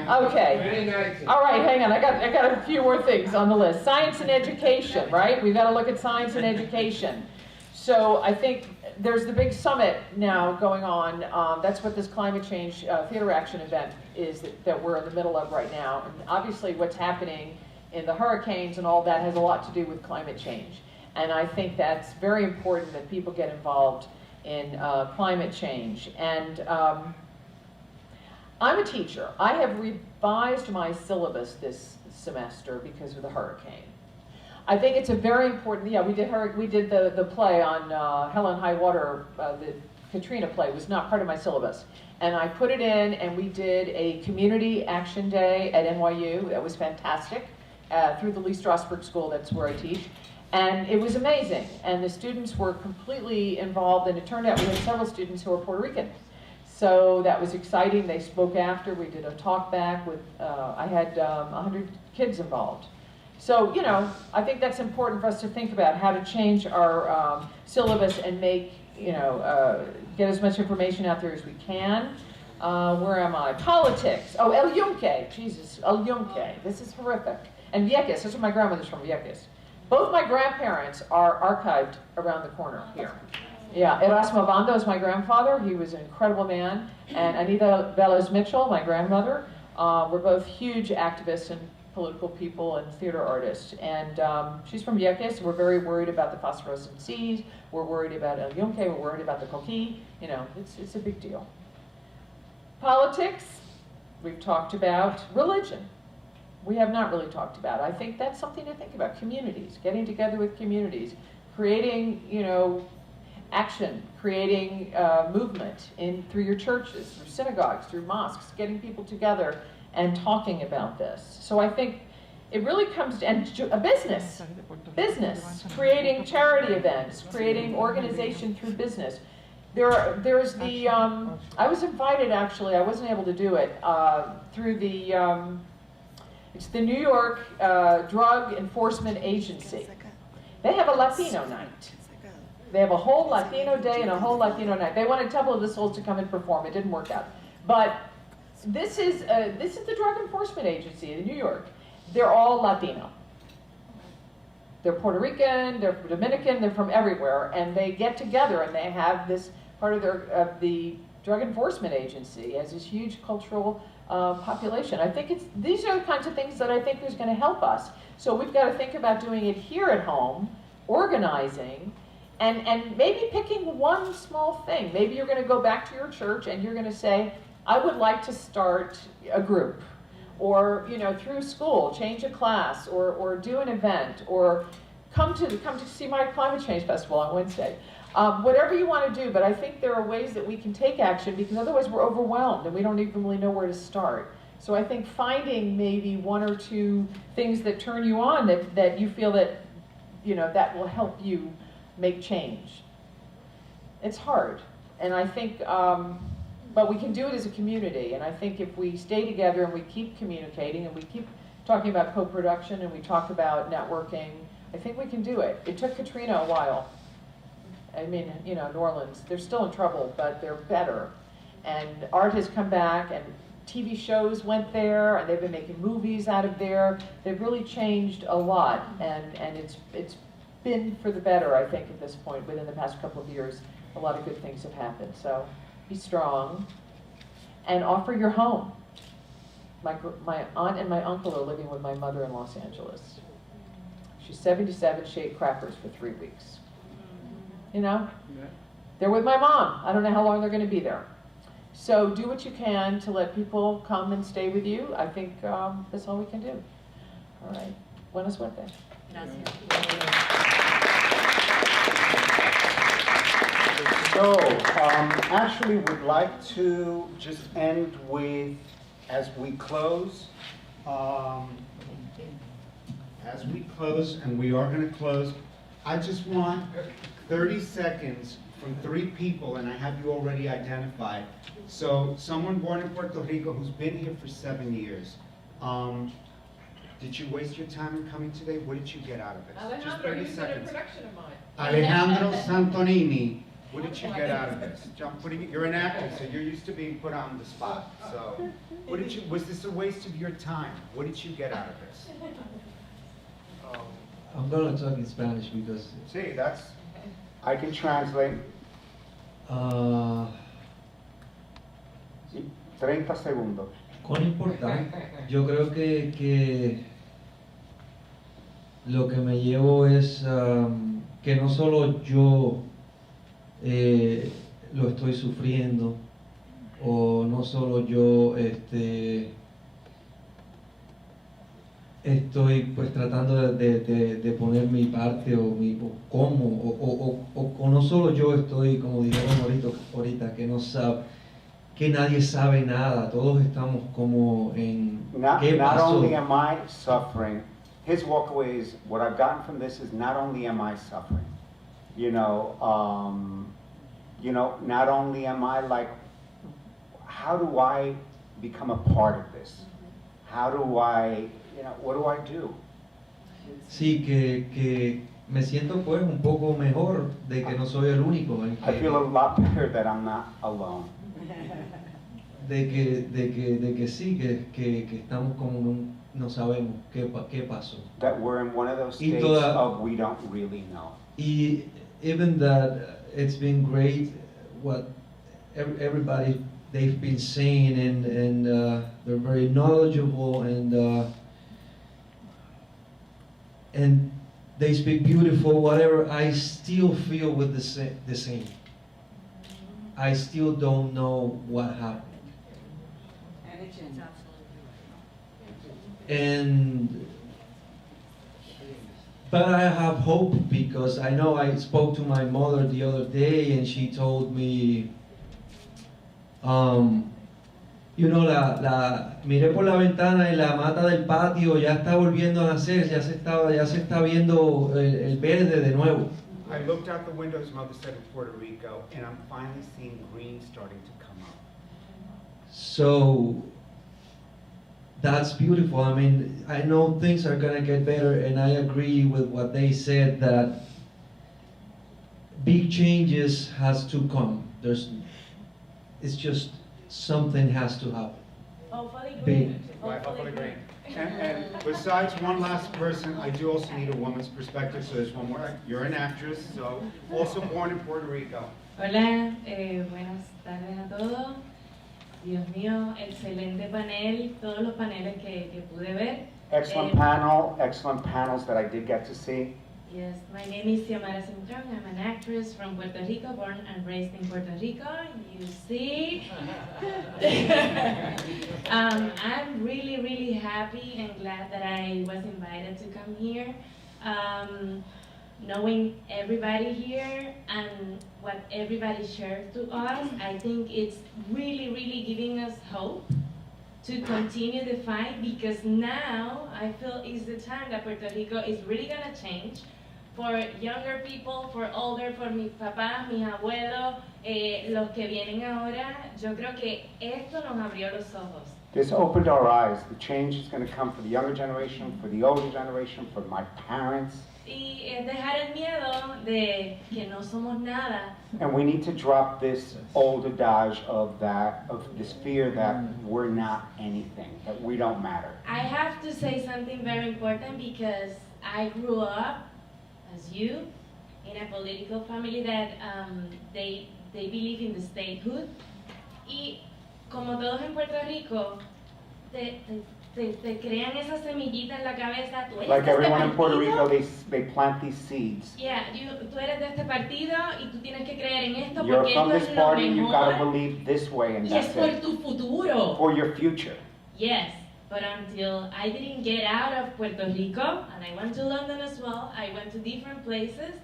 Okay. All right, hang on. I got a few more things on the list. Science and education, right? We've got to look at science and education. So I think there's the big summit now going on. That's what this climate change theater action event is that we're in the middle of right now. And obviously what's happening in the hurricanes and all that has a lot to do with climate change. And I think that's very important that people get involved in climate change. And I'm a teacher. I have revised my syllabus this semester because of the hurricane. I think it's a very important, yeah, we did the play on Hell and High Water, the Katrina play was not part of my syllabus. And I put it in, and we did a community action day at NYU. That was fantastic, through the Lee Strasberg School, that's where I teach. And it was amazing, and the students were completely involved, and it turned out we had several students who were Puerto Rican. So that was exciting. They spoke after. We did a talk back with, I had 100 kids involved. So, you know, I think that's important for us to think about how to change our syllabus and make, you know, get as much information out there as we can. Where am I? Politics. Oh, El Yunque. Jesus, El Yunque. This is horrific. And Vieques. That's where my grandmother's from, Vieques. Both my grandparents are archived around the corner here. Yeah, Erasmo Bando is my grandfather. He was an incredible man. And Anita Velez Mitchell, my grandmother, were both huge activists and political people and theater artists. And she's from Vieques. We're very worried about the phosphorescent seas. We're worried about El Yunque. We're worried about the coquí. You know, it's a big deal. Politics, we've talked about. Religion, we have not really talked about. I think that's something to think about. Communities, getting together with communities, creating, you know, action, creating movement through your churches, through synagogues, through mosques, getting people together and talking about this. So I think it really comes to, and a business, creating charity events, creating organization through business. There's the, I was invited actually, I wasn't able to do it, through the It's the New York Drug Enforcement Agency. They have a Latino night. They have a whole Latino day and a whole Latino night. They wanted Temple of the Souls to come and perform. It didn't work out. But this is the Drug Enforcement Agency in New York. They're all Latino. They're Puerto Rican, they're Dominican, they're from everywhere, and they get together and they have this part of the Drug Enforcement Agency as this huge cultural population. I think these are the kinds of things that I think is going to help us. So we've got to think about doing it here at home, organizing, and maybe picking one small thing. Maybe you're going to go back to your church and you're going to say, I would like to start a group, or through school, change a class, or do an event, or come to see my climate change festival on Wednesday. Whatever you want to do, but I think there are ways that we can take action, because otherwise we're overwhelmed and we don't even really know where to start. So I think finding maybe one or two things that turn you on, that you feel that that will help you make change. It's hard, and I think, but we can do it as a community. And I think if we stay together and we keep communicating and we keep talking about co-production and we talk about networking, I think we can do it. It took Katrina a while. I mean, New Orleans, they're still in trouble, but they're better. And art has come back, and TV shows went there, and they've been making movies out of there. They've really changed a lot, and it's been for the better, I think, at this point. Within the past couple of years, a lot of good things have happened. So be strong, and offer your home. My aunt and my uncle are living with my mother in Los Angeles. She's 77, she ate crackers for 3 weeks. They're with my mom. I don't know how long they're going to be there. So do what you can to let people come and stay with you. I think that's all we can do. All right. Buena suerte. So, actually, we'd like to just end with, as we close, and we are going to close, I just want 30 seconds from 3 people, and I have you already identified. So, someone born in Puerto Rico who's been here for 7 years. Did you waste your time in coming today? What did you get out of this? Just 30 seconds. Alejandro Santonini, what did you get out of this? You're an actor, so you're used to being put on the spot. So, was this a waste of your time? What did you get out of this? I'm gonna talk in Spanish because. Sí, I can translate. 30 segundos. Cuán importante. Yo creo que lo que me llevo es que no solo yo lo estoy sufriendo, o no solo yo estoy pues tratando de poner mi parte o no solo yo estoy, como dijeron ahorita, que nadie sabe nada, todos estamos como en ¿qué pasó? Not only am I suffering, his walkaway is, what I've gotten from this is not only am I suffering, not only am I like, how do I become a part of this? How do I, what do I do? Sí, que me siento pues un poco mejor de que no soy el único. I feel a lot better that I'm not alone. De que sí, que estamos como no sabemos qué pasó. That we're in one of those states of we don't really know. Even that it's been great what everybody they've been saying, and they're very knowledgeable, and they speak beautiful, whatever. I still feel with the same. I still don't know what happened. But I have hope, because I know I spoke to my mother the other day, and she told me, miré por la ventana y la mata del patio ya está volviendo a nacer, ya se está viendo el verde de nuevo. I looked out the window, his mother said, in Puerto Rico, and I'm finally seeing green starting to come up. So, that's beautiful. I mean, I know things are gonna get better, and I agree with what they said, that big changes has to come. It's just something has to happen. Hopefully Big. green. Right, hopefully green. And besides one last person, I do also need a woman's perspective, so there's one more. You're an actress, so also born in Puerto Rico. Hola, buenas tardes a todos. Dios mío, excelente panel, todos los paneles que pude ver. Excellent panel, excellent panels that I did get to see. Yes, my name is Xiomara Cintrón. I'm an actress from Puerto Rico, born and raised in Puerto Rico. You see. I'm really, really happy and glad that I was invited to come here. Knowing everybody here and what everybody shared to us, I think it's really, really giving us hope to continue the fight, because now I feel is the time that Puerto Rico is really gonna change. For younger people, for older, for mis papás, mis abuelos, los que vienen ahora, yo creo que esto nos abrió los ojos. This opened our eyes. The change is going to come for the younger generation, for the older generation, for my parents. Y es dejar el miedo de que no somos nada. And we need to drop this old adage of this fear that we're not anything, that we don't matter. I have to say something very important, because I grew up as you in a political family that they believe in the statehood. Y como todos en Puerto Rico, te crean esa semillita en la cabeza. Tú eres Like de este everyone in Puerto partido. Rico, they plant these seeds. Yeah, tú eres de este partido y tú tienes que creer en esto You're porque from esto this es lo party, you gotta mejor. believe this way, and Y es that's por it. tu futuro. For your future. Yes, but until I didn't get out of Puerto Rico, and I went to London as well, I went to different places,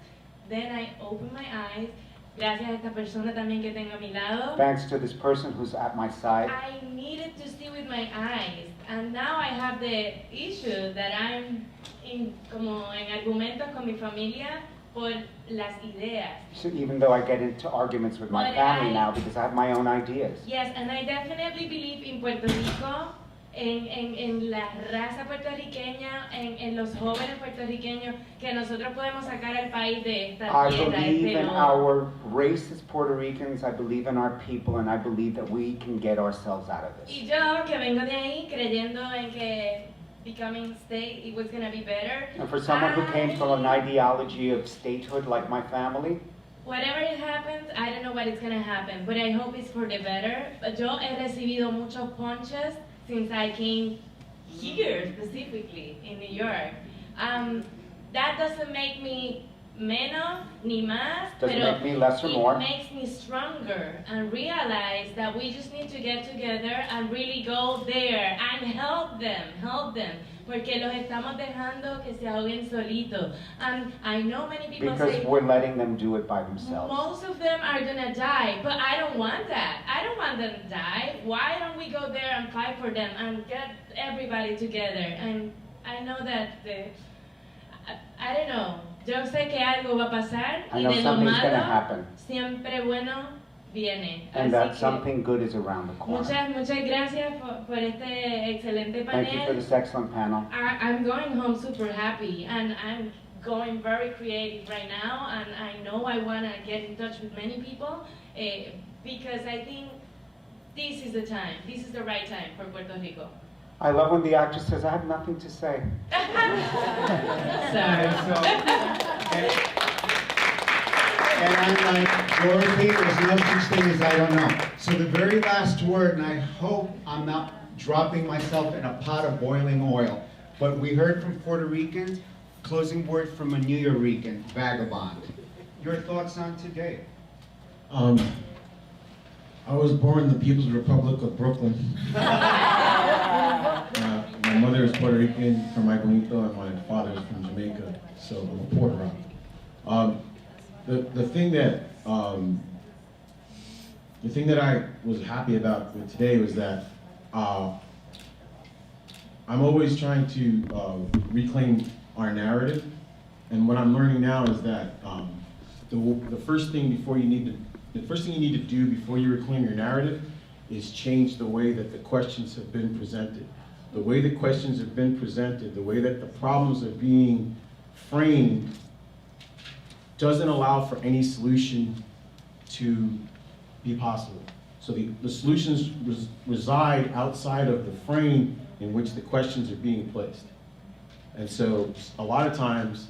then I opened my eyes. Gracias a esta persona también que tengo a mi lado. Thanks to this person who's at my side. I needed to see with my eyes, and now I have the issue that I'm como en argumentos con mi familia por las ideas. So even though I get into arguments with my But family I- now because I have my own ideas. Yes, and I definitely believe in Puerto Rico, en la raza puertorriqueña, en los jóvenes puertorriqueños, que nosotros podemos sacar al país de esta I tierra, believe este in lodo. our race as Puerto Ricans, I believe in our people, and I believe that we can get ourselves out of this. Y yo, que vengo de ahí, creyendo en que becoming state, it was gonna be better. And for someone who came from an ideology of statehood like my family, Whatever it happens, I don't know what is gonna happen, but I hope it's for the better. Yo he recibido muchos ponches since I came here, specifically, in New York. That doesn't make me menos ni más, Doesn't pero make me less or more. it makes me stronger and realize that we just need to get together and really go there and help them, porque los estamos dejando que se ahoguen solitos. And I know many people because say, we're letting them do it by themselves. most of them are gonna die, but I don't want that. I don't want them to die. Why don't we go there and fight for them and get everybody together? And I know that I don't know. Yo sé que algo va a pasar I y know de lo something's gonna malo happen, siempre bueno viene. and Así that que something good is around the corner. muchas gracias por este excelente Thank you for panel. this excellent panel. I'm going home super happy, and I'm going very creative right now, and I know I want to get in touch with many people, because I think this is the time, this is the right time for Puerto Rico. I love when the actress says, I have nothing to say. Sorry. And I'm like, Dorothy, there's no such thing as I don't know. So the very last word, and I hope I'm not dropping myself in a pot of boiling oil, but we heard from Puerto Ricans, closing word from a New Yorican, vagabond. Your thoughts on today? I was born in the People's Republic of Brooklyn. My mother is Puerto Rican from Bonito, and my father is from Jamaica, so I'm a Puerto Rican. The thing that I was happy about with today was that I'm always trying to reclaim our narrative, and what I'm learning now is that the first thing you need to do before you reclaim your narrative is change the way that the questions have been presented. the way the questions have been presented, the way that the problems are being framed, doesn't allow for any solution to be possible. So the solutions reside outside of the frame in which the questions are being placed. And so a lot of times,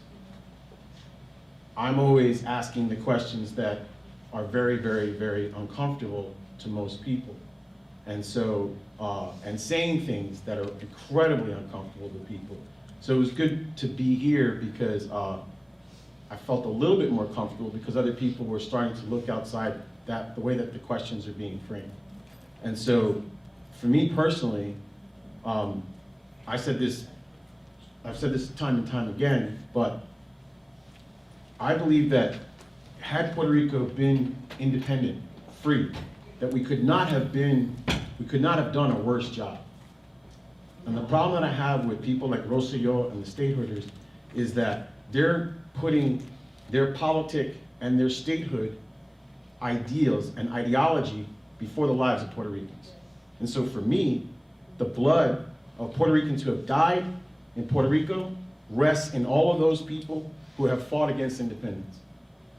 I'm always asking the questions that are very, very, very uncomfortable to most people. And so, and saying things that are incredibly uncomfortable to people. So it was good to be here because I felt a little bit more comfortable because other people were starting to look outside the way that the questions are being framed. And so, for me personally, I've said this time and time again, but I believe that had Puerto Rico been independent, free, that we could not have done a worse job. And the problem that I have with people like Rosselló and the statehooders is that they're putting their politic and their statehood ideals and ideology before the lives of Puerto Ricans. And so for me, the blood of Puerto Ricans who have died in Puerto Rico rests in all of those people who have fought against independence.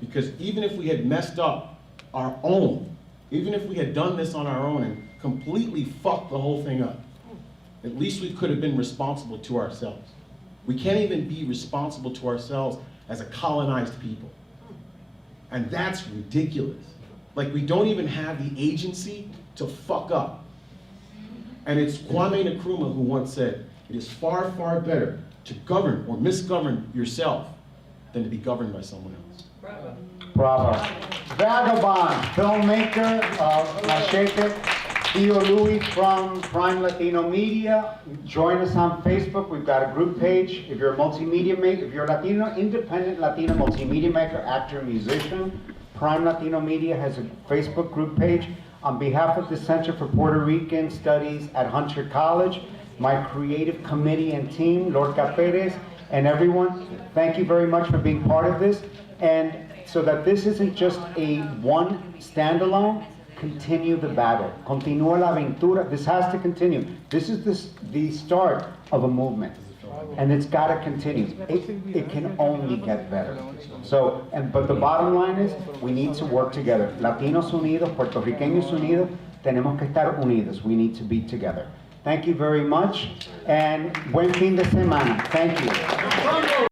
Because even if we had messed up our own, even if we had done this on our own and completely fucked the whole thing up, at least we could have been responsible to ourselves. We can't even be responsible to ourselves as a colonized people. And that's ridiculous. Like, we don't even have the agency to fuck up. And it's Kwame Nkrumah who once said, it is far, far better to govern or misgovern yourself than to be governed by someone else. Bravo. Bravo. Vagabond, filmmaker, Machete, Theo Louis from Prime Latino Media. Join us on Facebook. We've got a group page. If you're a multimedia maker, if you're a Latino, independent Latino multimedia maker, actor, musician, Prime Latino Media has a Facebook group page. On behalf of the Center for Puerto Rican Studies at Hunter College, my creative committee and team, Lorca Perez, and everyone, thank you very much for being part of this. And so that this isn't just a one standalone, continue the battle. Continúa la aventura. This has to continue. This is the start of a movement. And it's got to continue. It can only get better. So, but the bottom line is, we need to work together. Latinos unidos, Puertorriqueños unidos, tenemos que estar unidos. We need to be together. Thank you very much, and buen fin de semana. Thank you.